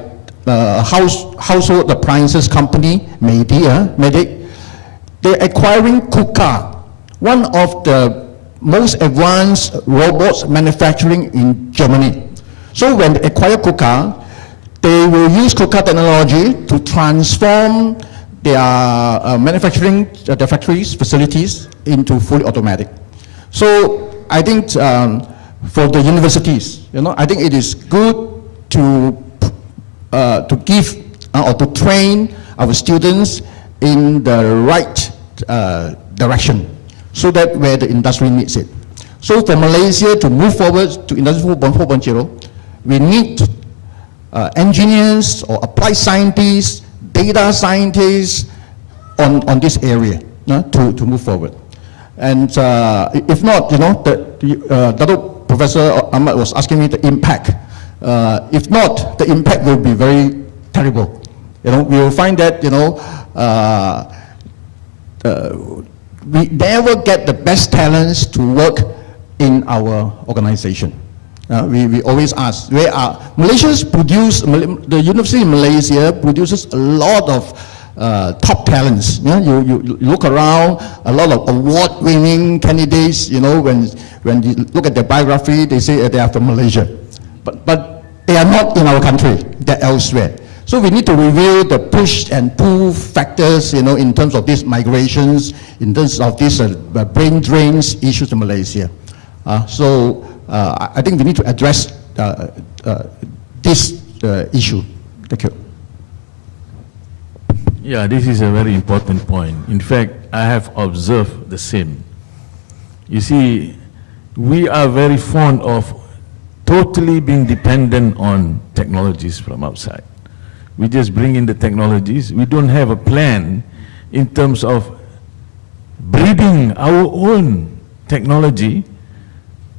household appliances company, Medic. They're acquiring KUKA, one of the most advanced robots manufacturing in Germany. So when they acquire KUKA, they will use KUKA technology to transform their manufacturing, their factories, facilities into fully automatic. So I think for the universities, I think it is good to give or to train our students in the right direction, so that where the industry needs it. So for Malaysia to move forward to Industry 4.0, we need engineers or applied scientists, data scientists on this area to move forward. And if not, Professor Ahmad was asking me the impact. If not, the impact will be very terrible. We will find that we never get the best talents to work in our organization. We always ask, where are Malaysians produce? The University in Malaysia produces a lot of top talents. You look around, a lot of award-winning candidates. When you look at their biography, they say they are from Malaysia, but they are not in our country. They're elsewhere. So we need to review the push and pull factors, in terms of these migrations, in terms of these brain drains issues in Malaysia. So I think we need to address this issue. Thank you. Yeah, this is a very important point. In fact, I have observed the same. You see, we are very fond of totally being dependent on technologies from outside. We just bring in the technologies. We don't have a plan in terms of breeding our own technology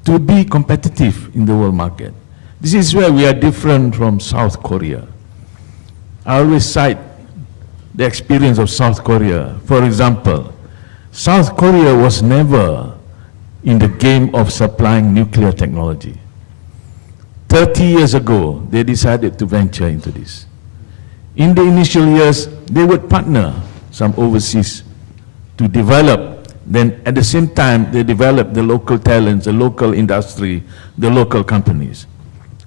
to be competitive in the world market. This is where we are different from South Korea. I always cite the experience of South Korea. For example, South Korea was never in the game of supplying nuclear technology. 30 years ago, they decided to venture into this. In the initial years, they would partner some overseas to develop. Then at the same time, they develop the local talents, the local industry, the local companies.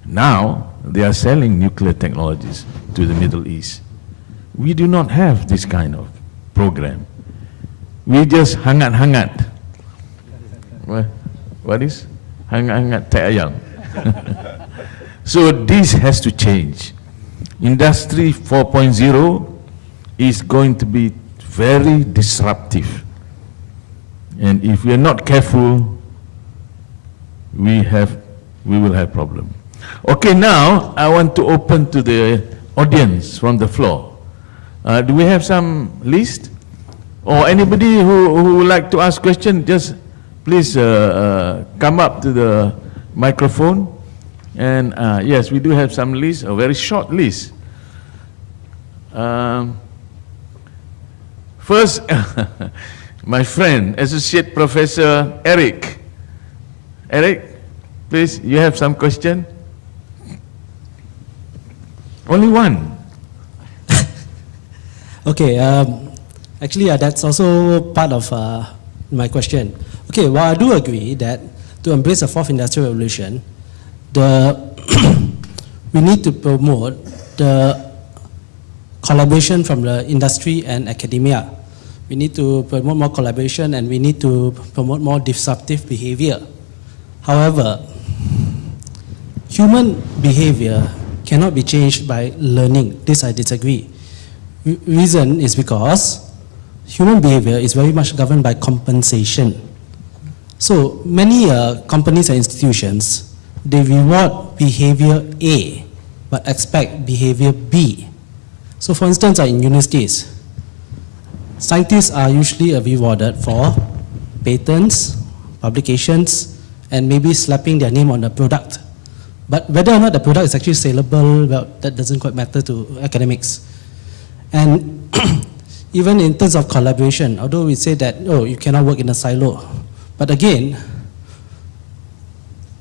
Now, they are selling nuclear technologies to the Middle East. We do not have this kind of program. We just hangat-hangat. What is? Hangat-hangat tai ayam. So this has to change. Industry 4.0 is going to be very disruptive. And if we are not careful, we will have problem. Okay, now I want to open to the audience from the floor. Do we have some list? Or anybody who would like to ask question, just please come up to the microphone. And yes, we do have some list, a very short list. First, my friend, Associate Professor Eric. Eric, please, you have some question? Only one. Okay, actually that's also part of my question. Okay, well I do agree that to embrace the fourth industrial revolution, we need to promote the collaboration from the industry and academia. We need to promote more collaboration and we need to promote more disruptive behavior. However, human behavior cannot be changed by learning. This I disagree. Reason is because human behavior is very much governed by compensation. So many companies and institutions, they reward behavior A, but expect behavior B. So for instance, in universities, scientists are usually rewarded for patents, publications, and maybe slapping their name on the product. But whether or not the product is actually saleable, well, that doesn't quite matter to academics. And even in terms of collaboration, although we say that, oh, you cannot work in a silo, but again,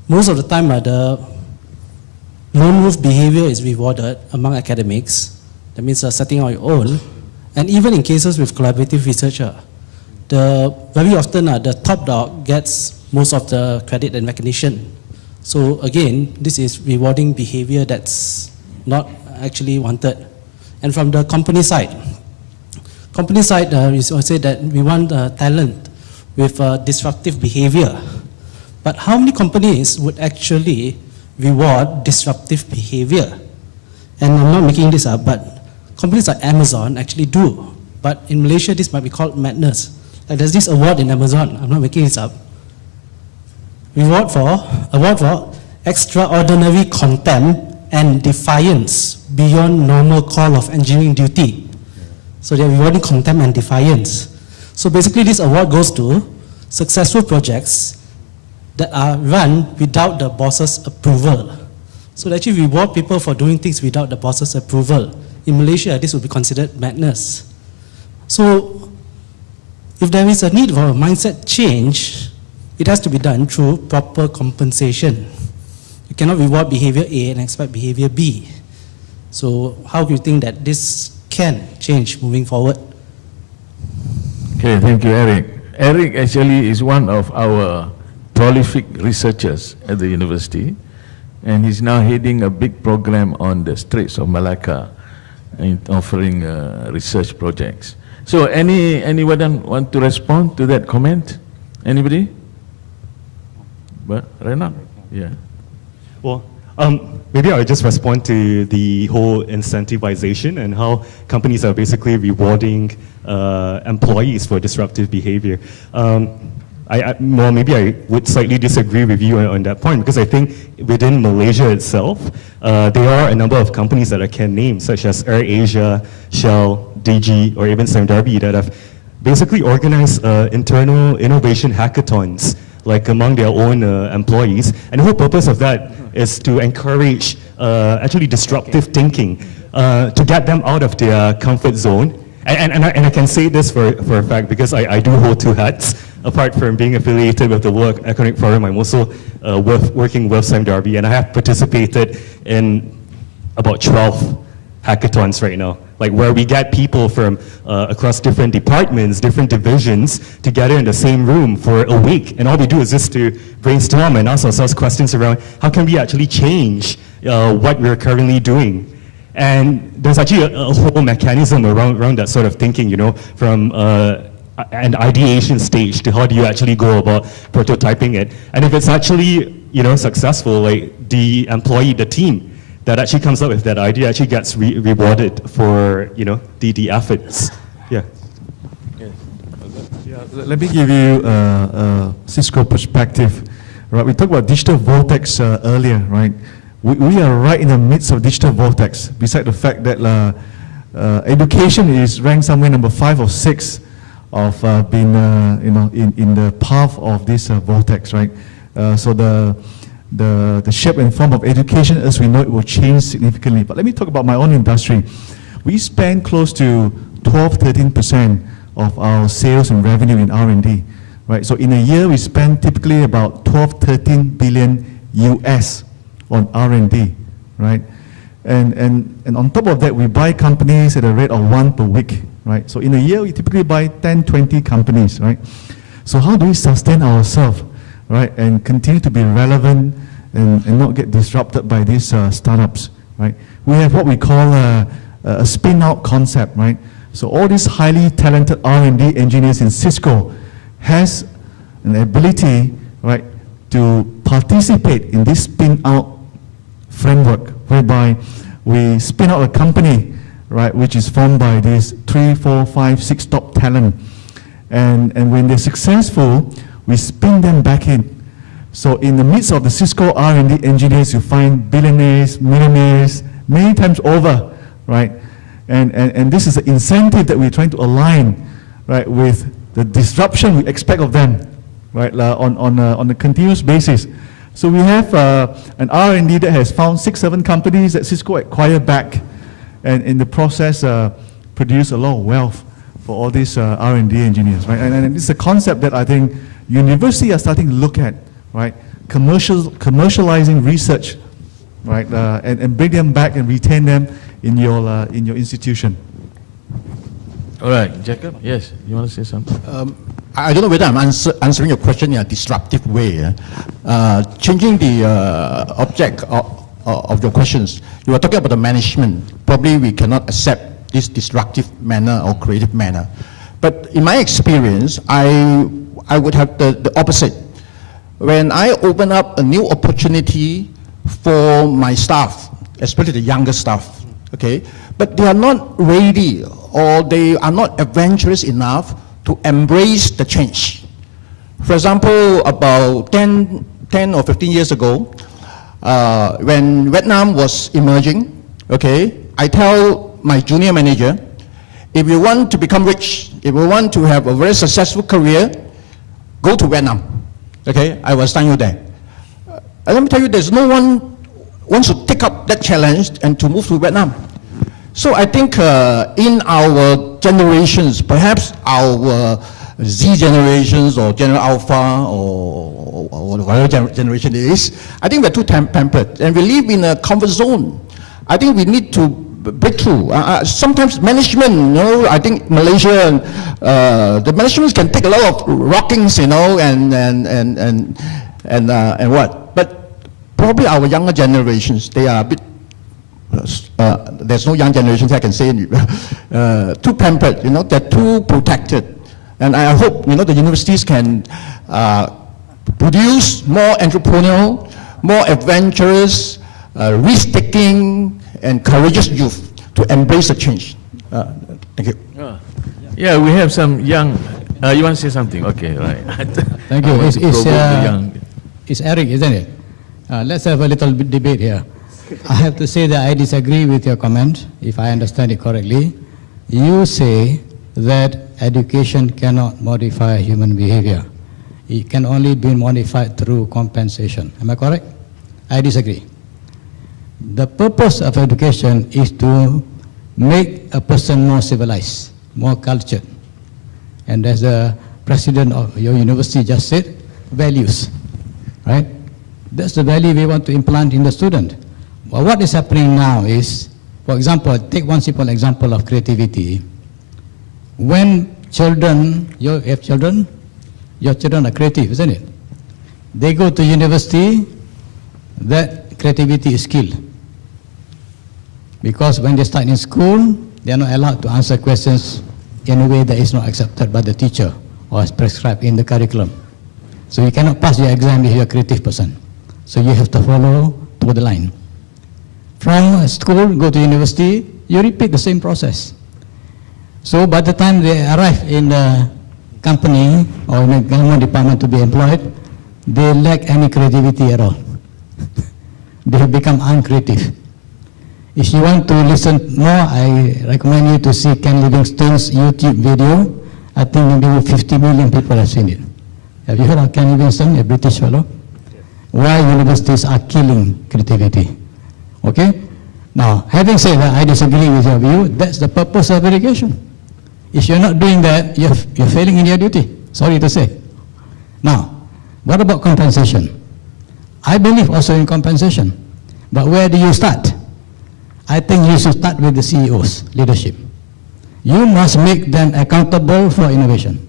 most of the time the lone wolf behavior is rewarded among academics. That means setting on your own. And even in cases with collaborative researcher, very often the top dog gets most of the credit and recognition. So again, this is rewarding behavior that's not actually wanted. And from the company side, we say that we want talent with disruptive behavior. But how many companies would actually reward disruptive behavior? And I'm not making this up, but companies like Amazon actually do. But in Malaysia, this might be called madness. Like there's this award in Amazon, I'm not making this up. Award for extraordinary contempt and defiance beyond normal call of engineering duty. So they're rewarding contempt and defiance. So basically this award goes to successful projects that are run without the boss's approval. So they actually reward people for doing things without the boss's approval. In Malaysia, this would be considered madness. So if there is a need for a mindset change, it has to be done through proper compensation. You cannot reward behavior A and expect behavior B. So how do you think that this can change moving forward? Okay, thank you, Eric. Eric actually is one of our prolific researchers at the university, and he's now heading a big program on the Straits of Malacca and offering research projects. So anyone want to respond to that comment? Anybody? But Renat? Yeah. Well, maybe I'll just respond to the whole incentivization and how companies are basically rewarding employees for disruptive behavior. Well, maybe I would slightly disagree with you on that point, because I think within Malaysia itself, there are a number of companies that I can name, such as AirAsia, Shell, DG, or even Sam Darby, that have basically organized internal innovation hackathons, like among their own employees. And the whole purpose of that is to encourage actually disruptive thinking, to get them out of their comfort zone. And I can say this for a fact, because I do hold two hats. Apart from being affiliated with the World Economic Forum, I'm also working with Sam Darby, and I have participated in about 12 hackathons right now, like where we get people from across different departments, different divisions, together in the same room for a week, and all we do is just to brainstorm and ask ourselves questions around how can we actually change what we're currently doing. And there's actually a whole mechanism around that sort of thinking, you know, from an ideation stage to how do you actually go about prototyping it. And if it's actually, you know, successful, like the employee, the team that actually comes up with that idea actually gets rewarded for, you know, the efforts. Yeah. Yeah, let me give you a Cisco perspective. Right, we talked about digital vortex earlier, right? We are right in the midst of digital vortex. Besides the fact that education is ranked somewhere number 5 or 6 being in the path of this vortex, right? So the shape and form of education as we know it will change significantly. But let me talk about my own industry. We spend close to 12-13% of our sales and revenue in R&D, right? So in a year we spend typically about 12-13 billion US on R&D, right? And on top of that, we buy companies at a rate of 1 per week, right? So in a year, we typically buy 10-20 companies, right? So how do we sustain ourselves, right? And continue to be relevant and not get disrupted by these startups, right? We have what we call a spin-out concept, right? So all these highly talented R&D engineers in Cisco has an ability, right, to participate in this spin-out framework, whereby we spin out a company, right, which is formed by these 3, 4, 5, 6 top talent. And when they're successful, we spin them back in. So in the midst of the Cisco R&D engineers, you find billionaires, millionaires, many times over, right? And this is the incentive that we're trying to align, right, with the disruption we expect of them, right, on a continuous basis. So we have an R&D that has found 6-7 companies that Cisco acquired back, and in the process produce a lot of wealth for all these R&D engineers, right? And it's a concept that I think universities are starting to look at, right? Commercializing research, right? And bring them back and retain them in your institution. All right, Jacob. Yes, you want to say something? I don't know whether I'm answering your question in a disruptive way. Changing the object of your questions, you are talking about the management. Probably we cannot accept this disruptive manner or creative manner. But in my experience, I would have the opposite. When I open up a new opportunity for my staff, especially the younger staff, okay, but they are not ready or they are not adventurous enough to embrace the change. For example, about 10 or 15 years ago, when Vietnam was emerging, okay, I tell my junior manager, if you want to become rich, if you want to have a very successful career, go to Vietnam. Okay, I will send you there. And let me tell you, there's no one wants to take up that challenge and to move to Vietnam. So I think in our generations, perhaps our Z generations or General Alpha or whatever generation it is, I think we're too pampered and we live in a comfort zone. I think we need to break through. Sometimes management, you know, I think Malaysia, the management can take a lot of rockings, you know, and what. But probably our younger generations, they are a bit. There's no young generations I can say too pampered, you know, they're too protected. And I hope, you know, the universities can produce more entrepreneurial, more adventurous, risk-taking, and courageous youth to embrace the change. Thank you. Yeah, we have some young. You want to say something? Okay, right. Thank you. It's Eric, isn't it? Let's have a little debate here. I have to say that I disagree with your comment, if I understand it correctly. You say that education cannot modify human behavior. It can only be modified through compensation. Am I correct? I disagree. The purpose of education is to make a person more civilized, more cultured. And as the president of your university just said, values, right? That's the value we want to implant in the student. Well, what is happening now is, for example, take one simple example of creativity. When children, you have children, your children are creative, isn't it? They go to university, that creativity is killed. Because when they start in school, they are not allowed to answer questions in a way that is not accepted by the teacher or as prescribed in the curriculum. So you cannot pass your exam if you're a creative person. So you have to follow to the line. From school, go to university, you repeat the same process. So by the time they arrive in the company or in the government department to be employed, they lack any creativity at all. They have become uncreative. If you want to listen more, I recommend you to see Ken Livingstone's YouTube video, I think maybe 50 million people have seen it. Have you heard of Ken Livingstone, a British fellow? Why universities are killing creativity. Okay? Now, having said that, I disagree with your view. That's the purpose of education. If you're not doing that, you're failing in your duty. Sorry to say. Now, what about compensation? I believe also in compensation. But where do you start? I think you should start with the CEOs, leadership. You must make them accountable for innovation.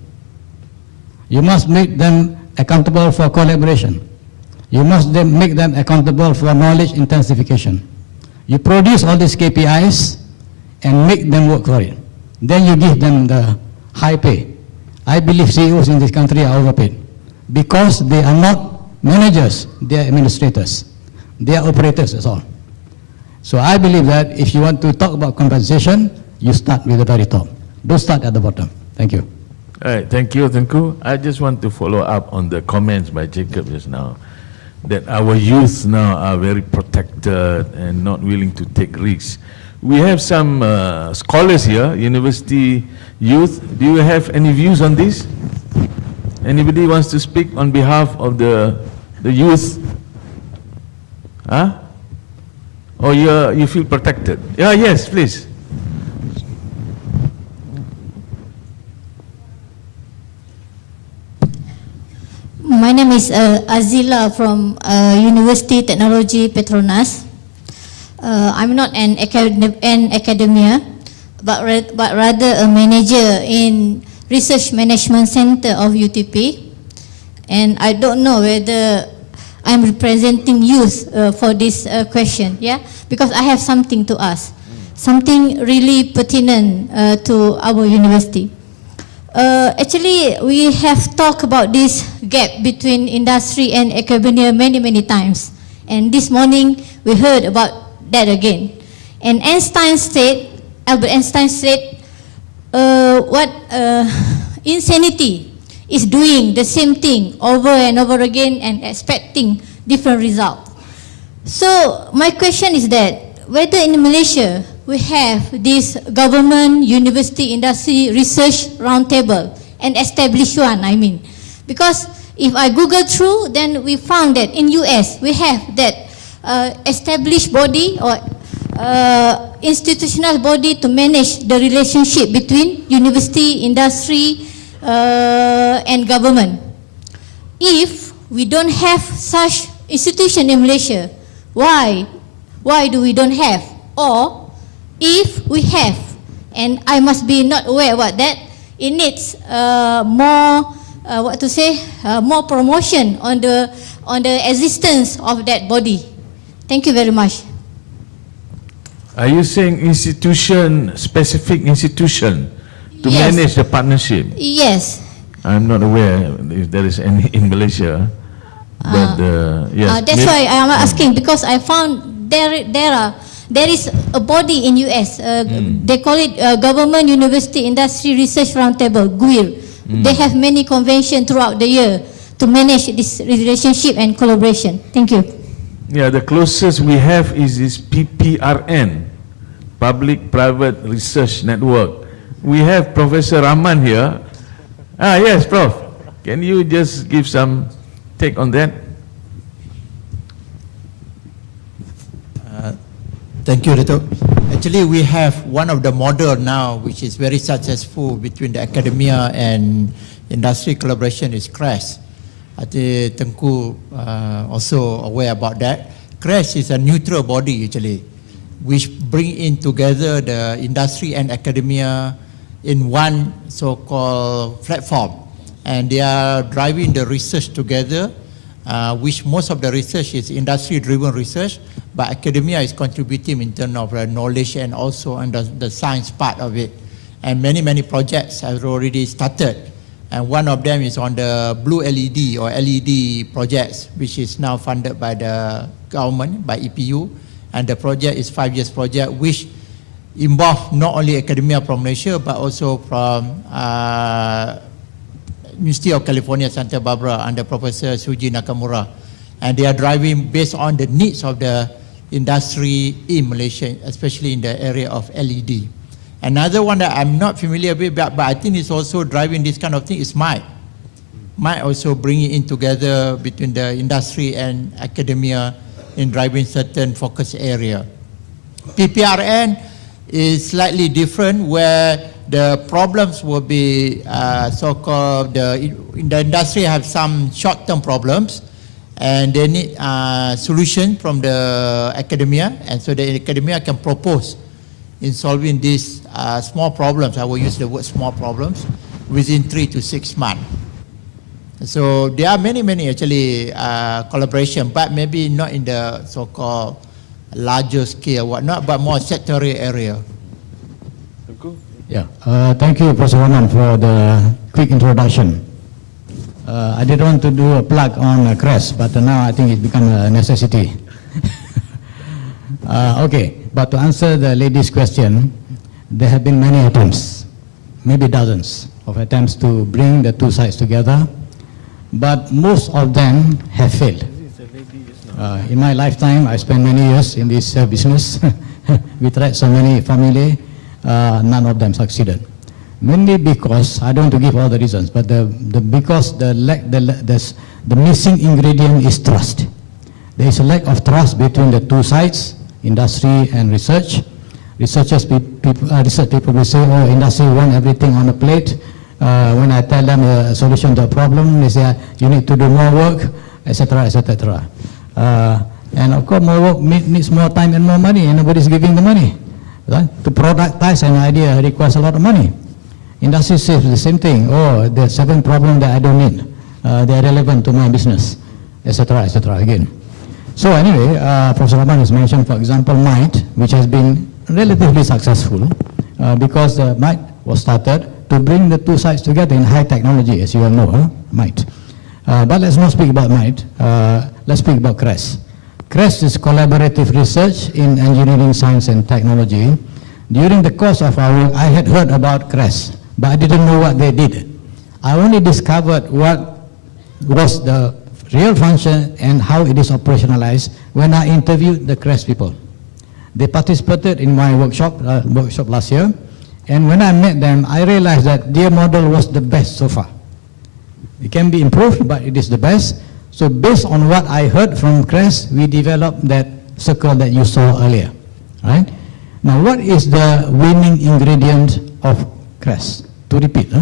You must make them accountable for collaboration. You must make them accountable for knowledge intensification. You produce all these KPIs and make them work for it. Then you give them the high pay. I believe CEOs in this country are overpaid because they are not managers, they are administrators. They are operators, that's all. So I believe that if you want to talk about compensation, you start with the very top. Don't start at the bottom. Thank you. All right, thank you, Tengku. I just want to follow up on the comments by Jacob just now, that our youth now are very protected and not willing to take risks. We have some scholars here, university youth. Do you have any views on this? Anybody wants to speak on behalf of the youth? Huh? Or you feel protected? Yeah, yes, please. My name is Azila from University Technology Petronas. I'm not an academia, but rather a manager in Research Management Center of UTP. And I don't know whether I'm representing youth for this question, yeah? Because I have something to ask, something really pertinent to our university. Actually, we have talked about this gap between industry and academia many times. And this morning, we heard about that again. And Albert Einstein said, what insanity is doing the same thing over and over again and expecting different results. So my question is that whether in Malaysia we have this government university industry research roundtable, and established one, I mean. Because if I Google through, then we found that in US we have that established body or institutional body to manage the relationship between university, industry, and government. If we don't have such institution in Malaysia, why do we don't have? Or if we have, and I must be not aware about that, it needs more more promotion on the existence of that body. Thank you very much. Are you saying institution, specific institution to Yes. manage the partnership? Yes. I'm not aware if there is any in Malaysia, but yes. That's why I'm asking, because I found there is a body in US. They call it Government University Industry Research Roundtable, GUIR. They have many conventions throughout the year to manage this relationship and collaboration. Thank you. Yeah, the closest we have is this PPRN, Public-Private Research Network. We have Professor Rahman here. Yes, Prof. Can you just give some take on that? Thank you, Dato'. Actually, we have one of the model now which is very successful between the academia and industry collaboration is CRESS. I think Tengku also aware about that. CRESS is a neutral body actually, which bring in together the industry and academia in one so-called platform. And they are driving the research together, which most of the research is industry-driven research, but academia is contributing in terms of knowledge and also under the science part of it. And many projects have already started. And one of them is on the blue LED or LED projects, which is now funded by the government, by EPU. And the project is 5 years project, which involve not only academia from Malaysia, but also from University of California, Santa Barbara, under Professor Suji Nakamura. And they are driving based on the needs of the industry in Malaysia, especially in the area of LED. Another one that I'm not familiar with, but I think it's also driving this kind of thing is MIT. Might also bring it in together between the industry and academia in driving certain focus area. PPRN is slightly different, where the problems will be so-called, in the industry have some short-term problems, and they need solution from the academia, and so the academia can propose in solving these small problems. I will use the word small problems within 3 to 6 months. So there are many actually collaboration, but maybe not in the so-called larger scale, whatnot, but more sectorial area. Yeah, thank you, Professor Rahman, for the quick introduction. I didn't want to do a plug on CRESS, but now I think it become a necessity. Okay, but to answer the lady's question, there have been many attempts, maybe dozens of attempts to bring the two sides together, but most of them have failed. In my lifetime, I spent many years in this business. We tried so many family, none of them succeeded. Mainly because, I don't want to give all the reasons, but because the missing ingredient is trust. There is a lack of trust between the two sides, industry and research. Research people will say, oh, industry want everything on a plate. When I tell them a solution to a problem, they say, you need to do more work, etc., etc. And of course, more work needs more time and more money, and nobody's giving the money. Right? To productize an idea requires a lot of money. Industry says the same thing. Oh, there are 7 problems that I don't need. They are relevant to my business, etc., etc. again. So anyway, Professor Rahman has mentioned, for example, MIT, which has been relatively successful because MIT was started to bring the two sides together in high technology, as you all know, MIT. But let's not speak about MIT. Let's speak about CRESS. CRESS is collaborative research in engineering, science, and technology. During the course of our work, I had heard about CRESS, but I didn't know what they did. I only discovered what was the real function and how it is operationalized when I interviewed the CRESS people. They participated in my workshop last year, and when I met them, I realized that their model was the best so far. It can be improved, but it is the best. So based on what I heard from CRESS, we developed that circle that you saw earlier, right? Now, what is the winning ingredient of CRESS? To repeat,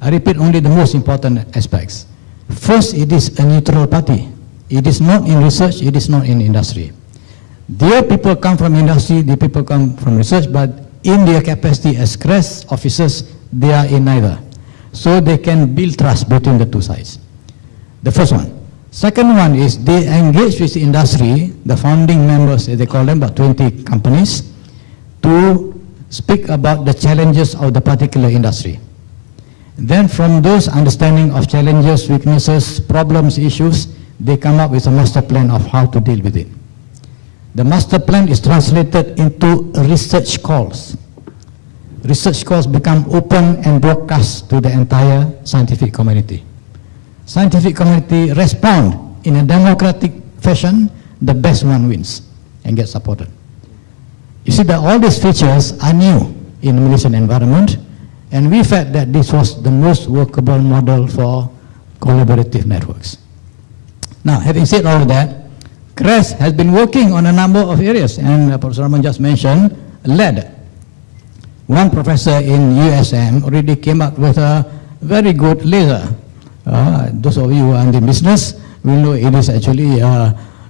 I repeat only the most important aspects. First, it is a neutral party. It is not in research, it is not in industry. Their people come from industry, the people come from research, but in their capacity as CRESS officers, they are in neither. So they can build trust between the two sides. The first one. Second one is they engage with the industry, the founding members, they call them about 20 companies, to speak about the challenges of the particular industry. Then from those understanding of challenges, weaknesses, problems, issues, they come up with a master plan of how to deal with it. The master plan is translated into research calls. Research calls become open and broadcast to the entire scientific community. Scientific community respond in a democratic fashion, the best one wins and gets supported. You see that all these features are new in the Malaysian environment, and we felt that this was the most workable model for collaborative networks. Now, having said all of that, CRESS has been working on a number of areas, and Professor Rahman just mentioned lead. One professor in USM already came up with a very good laser. Those of you who are in the business will know it is actually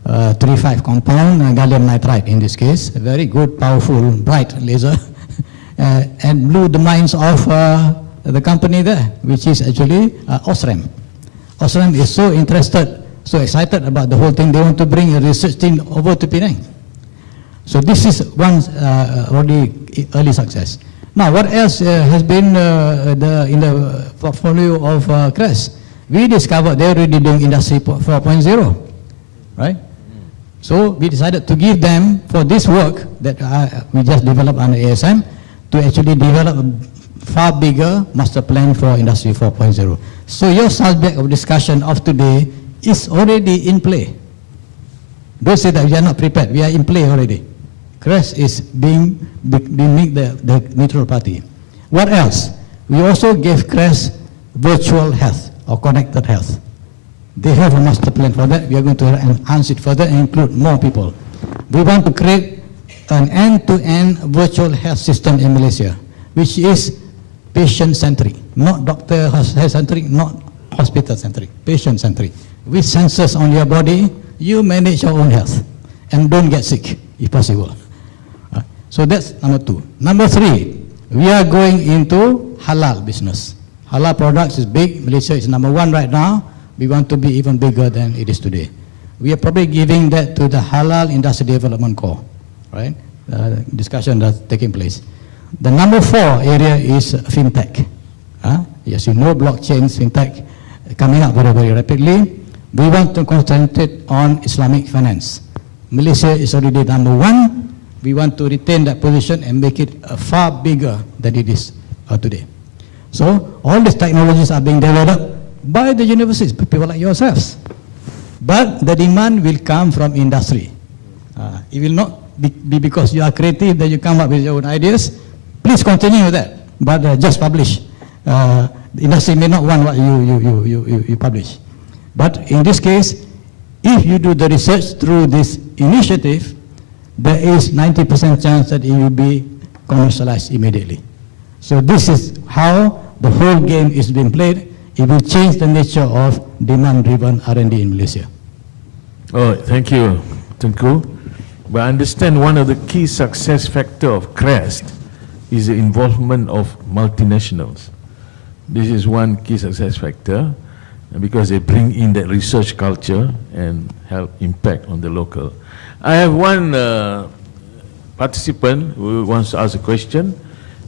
3,5 compound, gallium nitride in this case, a very good, powerful, bright laser, and blew the minds of the company there, which is actually Osram. Osram is so interested, so excited about the whole thing, they want to bring a research team over to Penang. So this is one already early success. Now, what else has been in the portfolio of CRESS? We discovered they're already doing Industry 4.0, right? So we decided to give them, for this work that we just developed under ASM, to actually develop a far bigger master plan for Industry 4.0. So your subject of discussion of today is already in play. Don't say that we are not prepared. We are in play already. CREST is being made the neutral party. What else? We also gave CREST virtual health or connected health. They have a master plan for that. We are going to enhance it further and include more people. We want to create an end-to-end virtual health system in Malaysia, which is patient-centric, not doctor-centric, not hospital-centric, patient-centric. With sensors on your body, you manage your own health and don't get sick, if possible. So that's number 2. Number 3, we are going into halal business. Halal products is big. Malaysia is number 1 right now. We want to be even bigger than it is today. We are probably giving that to the Halal Industry Development Corps, right? Discussion that's taking place. The number 4 area is fintech. Yes, you know, blockchain, fintech coming up very, very rapidly. We want to concentrate on Islamic finance. Malaysia is already number 1. We want to retain that position and make it far bigger than it is today. So all these technologies are being developed by the universities, people like yourselves. But the demand will come from industry. It will not be because you are creative that you come up with your own ideas. Please continue with that, but just publish. The industry may not want what you publish. But in this case, if you do the research through this initiative, there is 90% chance that it will be commercialized immediately. So this is how the whole game is being played. It will change the nature of demand-driven R&D in Malaysia. Oh, thank you, Tengku. But I understand one of the key success factor of CREST is the involvement of multinationals. This is one key success factor because they bring in that research culture and help impact on the local. I have one participant who wants to ask a question,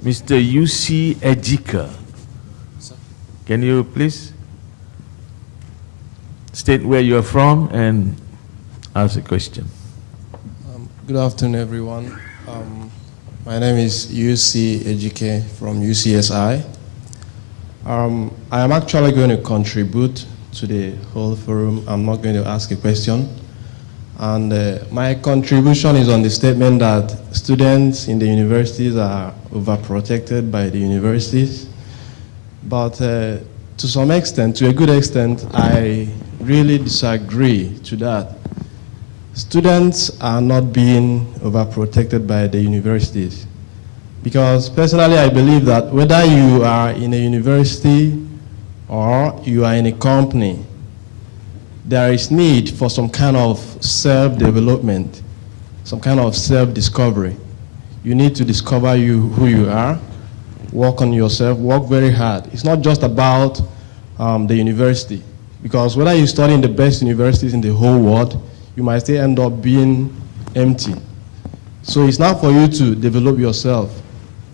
Mr. UC Ejika. Can you please state where you are from and ask a question? Good afternoon, everyone. My name is UC Ejike from UCSI. I am actually going to contribute to the whole forum. I'm not going to ask a question. And my contribution is on the statement that students in the universities are overprotected by the universities. But to some extent, to a good extent, I really disagree to that. Students are not being overprotected by the universities. Because personally, I believe that whether you are in a university or you are in a company, there is need for some kind of self-development, some kind of self-discovery. You need to discover who you are, work on yourself, work very hard. It's not just about the university. Because whether you study in the best universities in the whole world, you might still end up being empty. So it's not for you to develop yourself.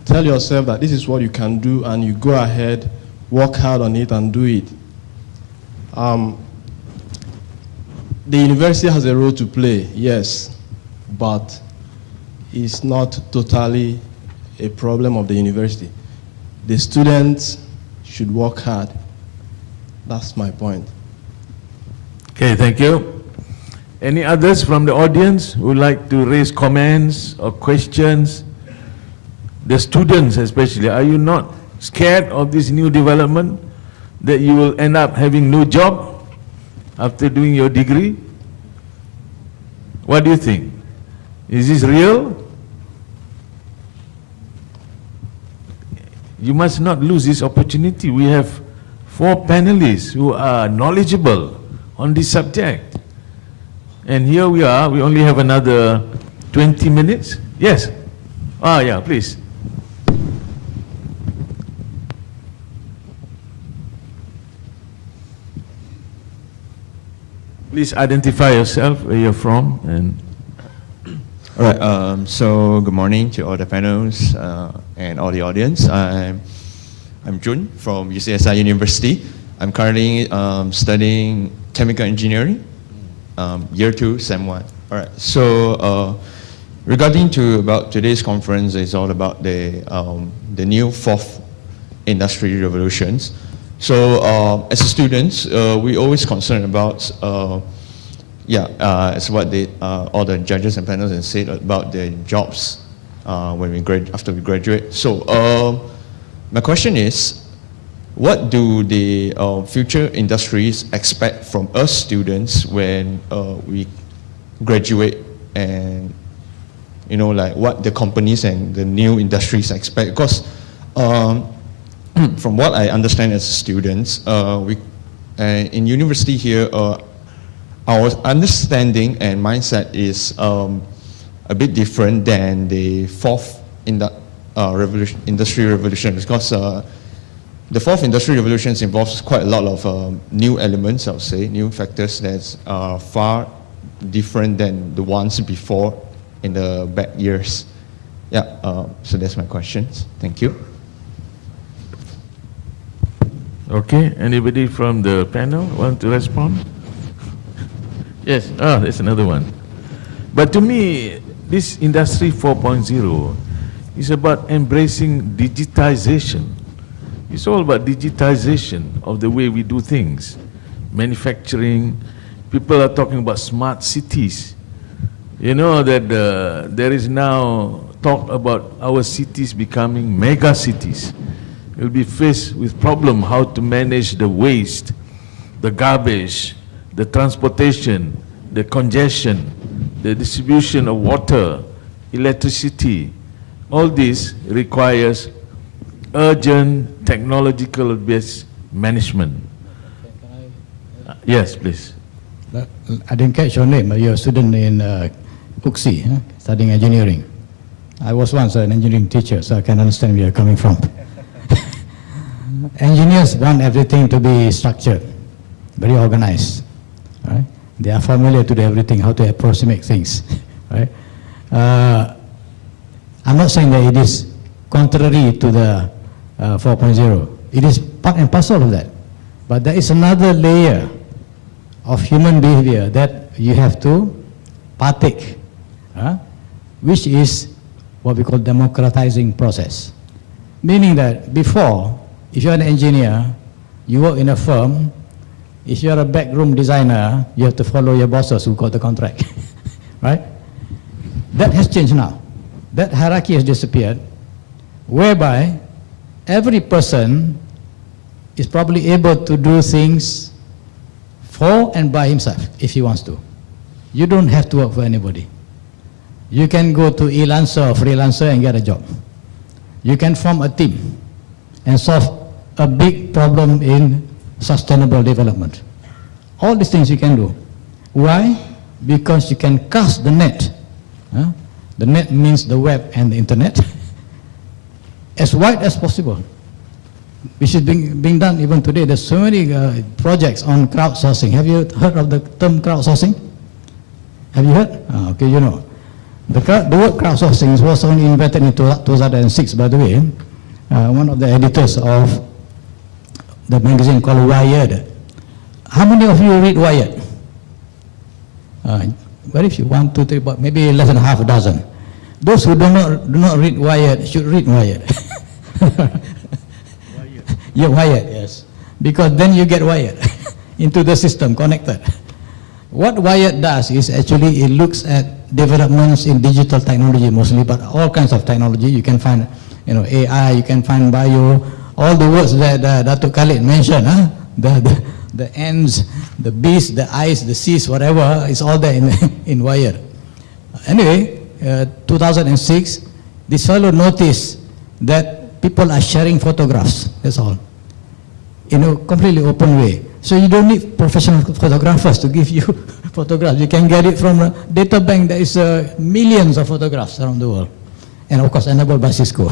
Tell yourself that this is what you can do and you go ahead, work hard on it and do it. The university has a role to play, yes, but it's not totally a problem of the university. The students should work hard. That's my point. Okay, thank you. Any others from the audience who would like to raise comments or questions? The students especially, are you not scared of this new development that you will end up having no job after doing your degree? What do you think? Is this real? You must not lose this opportunity. We have 4 panelists who are knowledgeable on this subject. And here we are, we only have another 20 minutes. Yes? Yeah, please. Please identify yourself, where you're from, and... All right, so good morning to all the panels and all the audience. I'm Jun from UCSI University. I'm currently studying chemical engineering, year 2, Sem 1. All right, so regarding to about today's conference, it's all about the new 4th industry revolutions. So as students, we always concerned about yeah, it's what they, all the judges and panels have said about their jobs when after we graduate. So my question is, what do the future industries expect from us students when we graduate, and you know, like what the companies and the new industries expect? Because from what I understand as students, in university here, our understanding and mindset is a bit different than the fourth industry revolution, because the fourth industrial revolution involves quite a lot of new elements, I would say, new factors that are far different than the ones before in the back years. Yeah, so that's my questions. Thank you. Okay, anybody from the panel want to respond? Yes, there's another one. But to me, this Industry 4.0 is about embracing digitization. It's all about digitization of the way we do things. Manufacturing, people are talking about smart cities. You know that there is now talk about our cities becoming mega cities. We'll be faced with problem how to manage the waste, the garbage, the transportation, the congestion, the distribution of water, electricity. All this requires urgent technological-based management. Yes, please. I didn't catch your name. You're a student in UXI, studying engineering. I was once an engineering teacher, so I can understand where you're coming from. Engineers want everything to be structured, very organized. Right? They are familiar to everything, how to approximate things. Right? I'm not saying that it is contrary to the 4.0. It is part and parcel of that. But there is another layer of human behavior that you have to partake, which is what we call democratizing process. Meaning that before, if you're an engineer, you work in a firm, if you're a backroom designer, you have to follow your bosses who got the contract, right? That has changed now. That hierarchy has disappeared, whereby every person is probably able to do things for and by himself if he wants to. You don't have to work for anybody. You can go to e-lancer or freelancer and get a job. You can form a team and solve a big problem in sustainable development. All these things you can do. Why? Because you can cast the net. The net means the web and the internet as wide as possible, which is being done even today. There's so many projects on crowdsourcing. Have you heard of the term crowdsourcing? Have you heard? Okay, you know. The word crowdsourcing was only invented in 2006, by the way. One of the editors of the magazine called Wired. How many of you read Wired? Very few, 1, 2, 3, but maybe less than half a dozen. Those who do not read Wired should read Wired. Yeah, wired, yes. Because then you get wired into the system, connected. What Wired does is actually it looks at developments in digital technology mostly, but all kinds of technology. You can find, you know, AI, you can find bio, all the words that Datuk Khalid mentioned, the ants, the bees, the eyes, the seas, whatever, is all there in Wired. Anyway, 2006, this fellow noticed that people are sharing photographs, that's all, in a completely open way. So you don't need professional photographers to give you photographs. You can get it from a data bank. There is millions of photographs around the world. And of course, enabled by Cisco.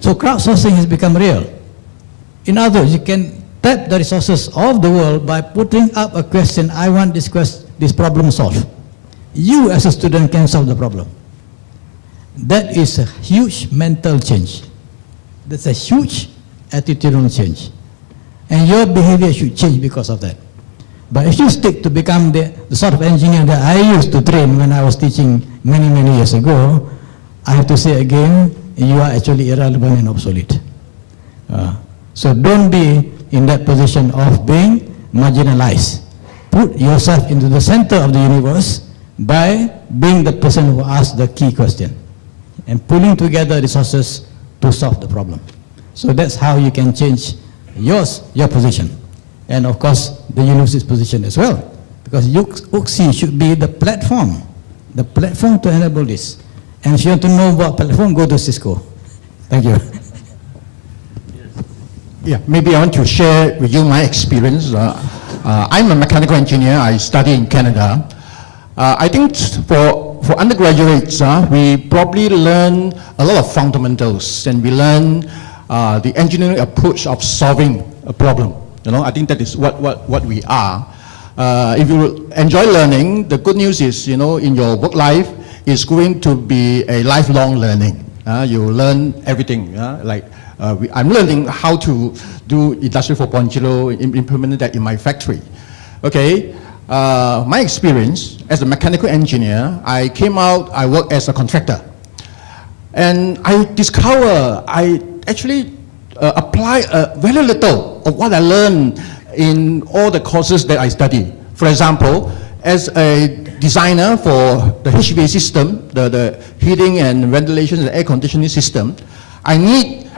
So crowdsourcing has become real. In other words, you can tap the resources of the world by putting up a question, I want this problem solved. You as a student can solve the problem. That is a huge mental change. That's a huge attitudinal change. And your behavior should change because of that. But if you stick to become the sort of engineer that I used to train when I was teaching many, many years ago, I have to say again, you are actually irrelevant and obsolete. So don't be in that position of being marginalized. Put yourself into the center of the universe by being the person who asks the key question and pulling together resources to solve the problem. So that's how you can change your position. And of course, the university's position as well. Because UXI should be the platform to enable this. And if you want to know about platform, go to Cisco. Thank you. Yeah, maybe I want to share with you my experience. I'm a mechanical engineer. I study in Canada. I think for undergraduates, we probably learn a lot of fundamentals, and we learn the engineering approach of solving a problem. You know, I think that is what we are. If you enjoy learning, the good news is, you know, in your work life, it's going to be a lifelong learning. You learn everything. I'm learning how to do Industry 4.0, implement that in my factory. Okay, my experience as a mechanical engineer, I came out, I worked as a contractor. And I discovered I actually apply very little of what I learned in all the courses that I studied. For example, as a designer for the HVAC system, the heating and ventilation and air conditioning system, I need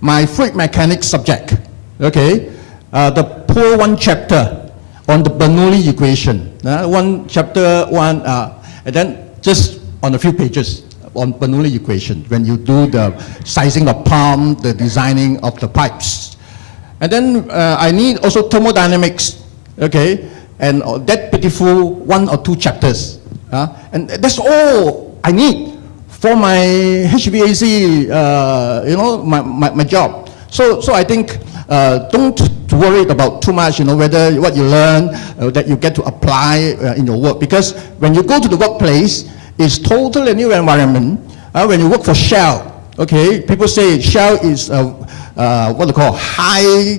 my fluid mechanics subject, okay? The poor one chapter on the Bernoulli equation. One chapter, and then just on a few pages on Bernoulli equation, when you do the sizing of pump, the designing of the pipes. And then I need also thermodynamics, okay? And that pitiful 1 or 2 chapters. And that's all I need for my HVAC, you know, my job. So I think don't worry about too much, you know, whether what you learn that you get to apply in your work. Because when you go to the workplace, it's totally new environment. When you work for Shell, okay, people say Shell is what they call high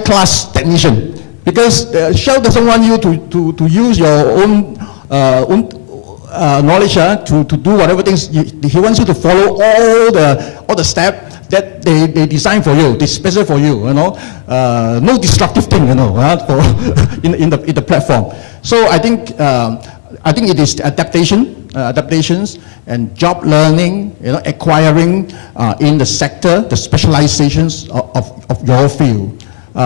class technician. Because Shell doesn't want you to use your own knowledge to do whatever things. He wants you to follow all the steps that they design for you, they specify for you. You know, no disruptive thing. You know, in the platform. So I think it is adaptations and job learning. You know, acquiring in the sector, the specializations of your field. You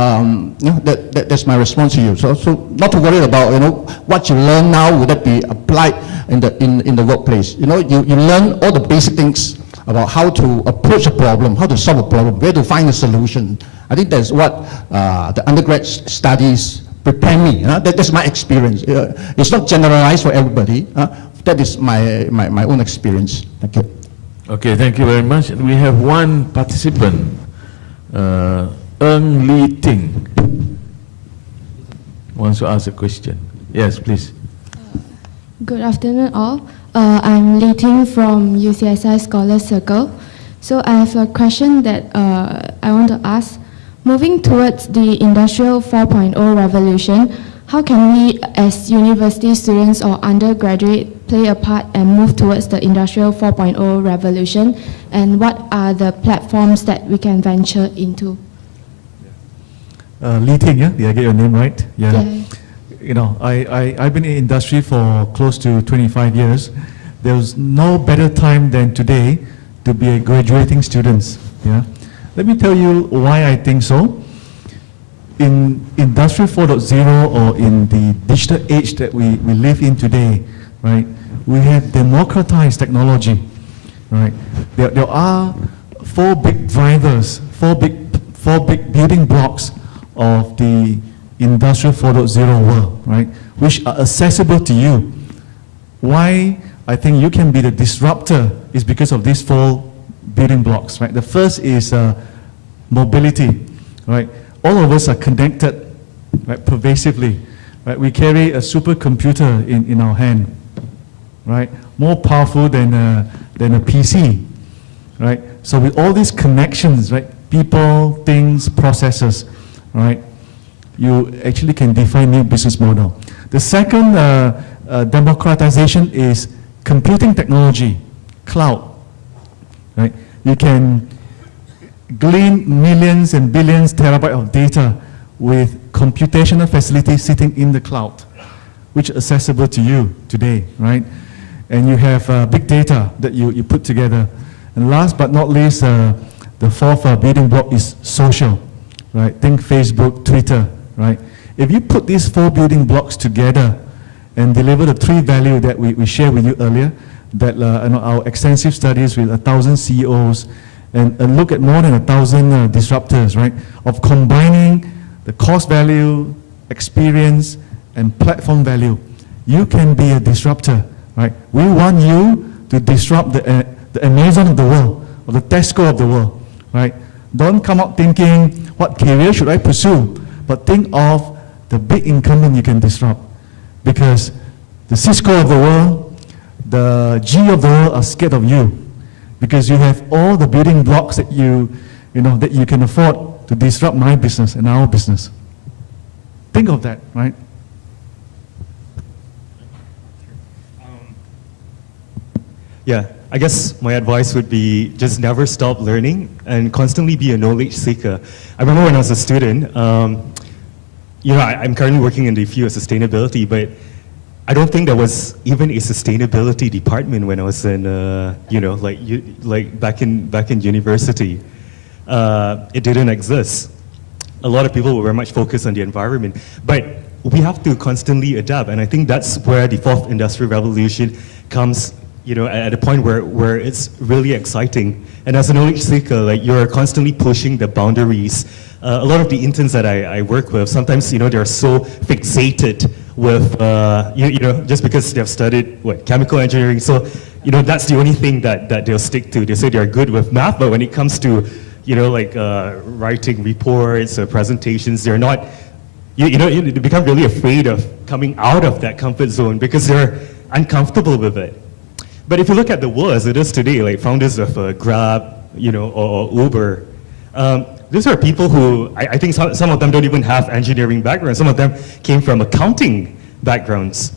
know, that's my response to you. So not to worry about, you know, what you learn now, would that be applied in the workplace. You know, you learn all the basic things about how to approach a problem, how to solve a problem, where to find a solution. I think that's what the undergrad studies prepare me. That's my experience. It's not generalized for everybody. That is my own experience. Thank you. Okay, thank you very much. We have one participant. Ng Li Ting wants to ask a question. Yes, please. Good afternoon, all. I'm Li Ting from UCSI Scholar Circle. So I have a question that I want to ask. Moving towards the Industrial 4.0 revolution, how can we as university students or undergraduate play a part and move towards the Industrial 4.0 revolution? And what are the platforms that we can venture into? Li Ting, yeah? Did I get your name right? Yeah. You know, I've been in industry for close to 25 years. There's no better time than today to be a graduating student. Yeah. Let me tell you why I think so. In Industry 4.0 or in the digital age that we live in today, right? We have democratized technology, right? There are 4 big drivers, 4 big building blocks of the Industrial 4.0 world, right, which are accessible to you. Why I think you can be the disruptor is because of these 4 building blocks, right? The first is mobility, right? All of us are connected, right, pervasively, right? We carry a supercomputer in our hand, right? More powerful than a PC, right? So with all these connections, right, people, things, processes, right, you actually can define new business model. The second democratization is computing technology, cloud, right? You can glean millions and billions terabytes of data with computational facilities sitting in the cloud, which is accessible to you today, right? And you have big data that you put together. And last but not least, the fourth building block is social, right? Think Facebook, Twitter, right? If you put these 4 building blocks together and deliver the 3 values that we shared with you earlier, that our extensive studies with 1,000 CEOs and look at more than 1,000 disruptors, right? Of combining the cost value, experience, and platform value. You can be a disruptor, right? We want you to disrupt the Amazon of the world, or the Tesco of the world, right? Don't come out thinking, what career should I pursue? But think of the big incumbent you can disrupt. Because the Cisco of the world, the G of the world are scared of you. Because you have all the building blocks that that you can afford to disrupt my business and our business. Think of that, right? Yeah, I guess my advice would be just never stop learning and constantly be a knowledge seeker. I remember when I was a student, I'm currently working in the field of sustainability, but I don't think there was even a sustainability department when I was in, back in university. It didn't exist. A lot of people were very much focused on the environment, but we have to constantly adapt, and I think that's where the 4th Industrial Revolution comes, at a point where it's really exciting. And as a knowledge seeker, you're constantly pushing the boundaries. A lot of the interns that I work with, sometimes, they're so fixated with, just because they've studied, chemical engineering. So, that's the only thing that they'll stick to. They say they're good with math, but when it comes to, writing reports or presentations, they're not, they become really afraid of coming out of that comfort zone because they're uncomfortable with it. But if you look at the world as it is today, like founders of Grab, or Uber, these are people who, I think some of them don't even have engineering backgrounds. Some of them came from accounting backgrounds,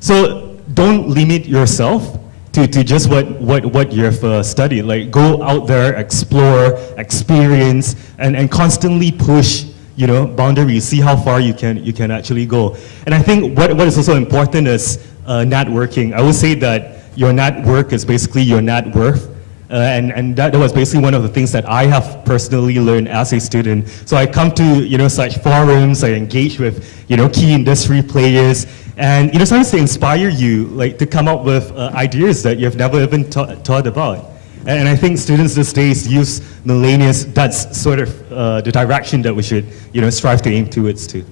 So don't limit yourself to just what you've studied. Like, go out there, explore, experience, and constantly push, boundaries. See how far you can actually go. And I think what is also important is networking. I would say that your network is basically your net worth. And that was basically one of the things that I have personally learned as a student. So I come to such forums, I engage with key industry players, and sometimes they inspire you to come up with ideas that you've never even thought about. And I think students these days use millennials. That's sort of the direction that we should strive to aim towards too.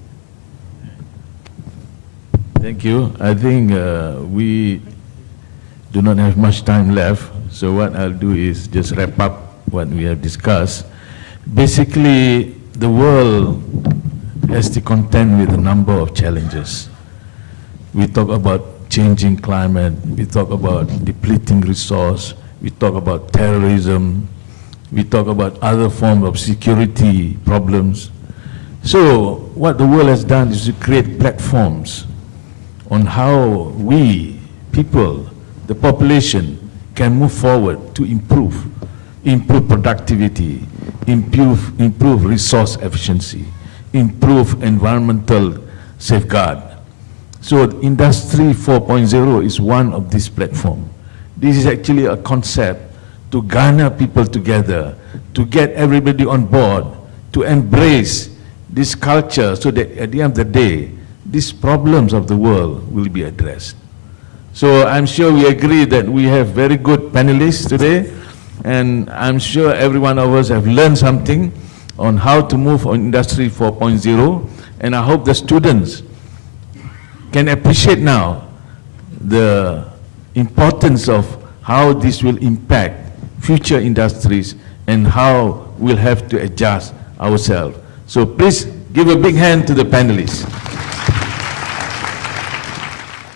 Thank you. I think we do not have much time left. So what I'll do is just wrap up what we have discussed. Basically, the world has to contend with a number of challenges. We talk about changing climate, we talk about depleting resource, we talk about terrorism, we talk about other forms of security problems. So what the world has done is to create platforms on how we, people, the population, can move forward to improve productivity, improve resource efficiency, improve environmental safeguard. So Industry 4.0 is one of these platforms. This is actually a concept to garner people together, to get everybody on board, to embrace this culture so that at the end of the day, these problems of the world will be addressed. So I'm sure we agree that we have very good panelists today, and I'm sure every one of us have learned something on how to move on Industry 4.0, and I hope the students can appreciate now the importance of how this will impact future industries and how we'll have to adjust ourselves. So please give a big hand to the panelists.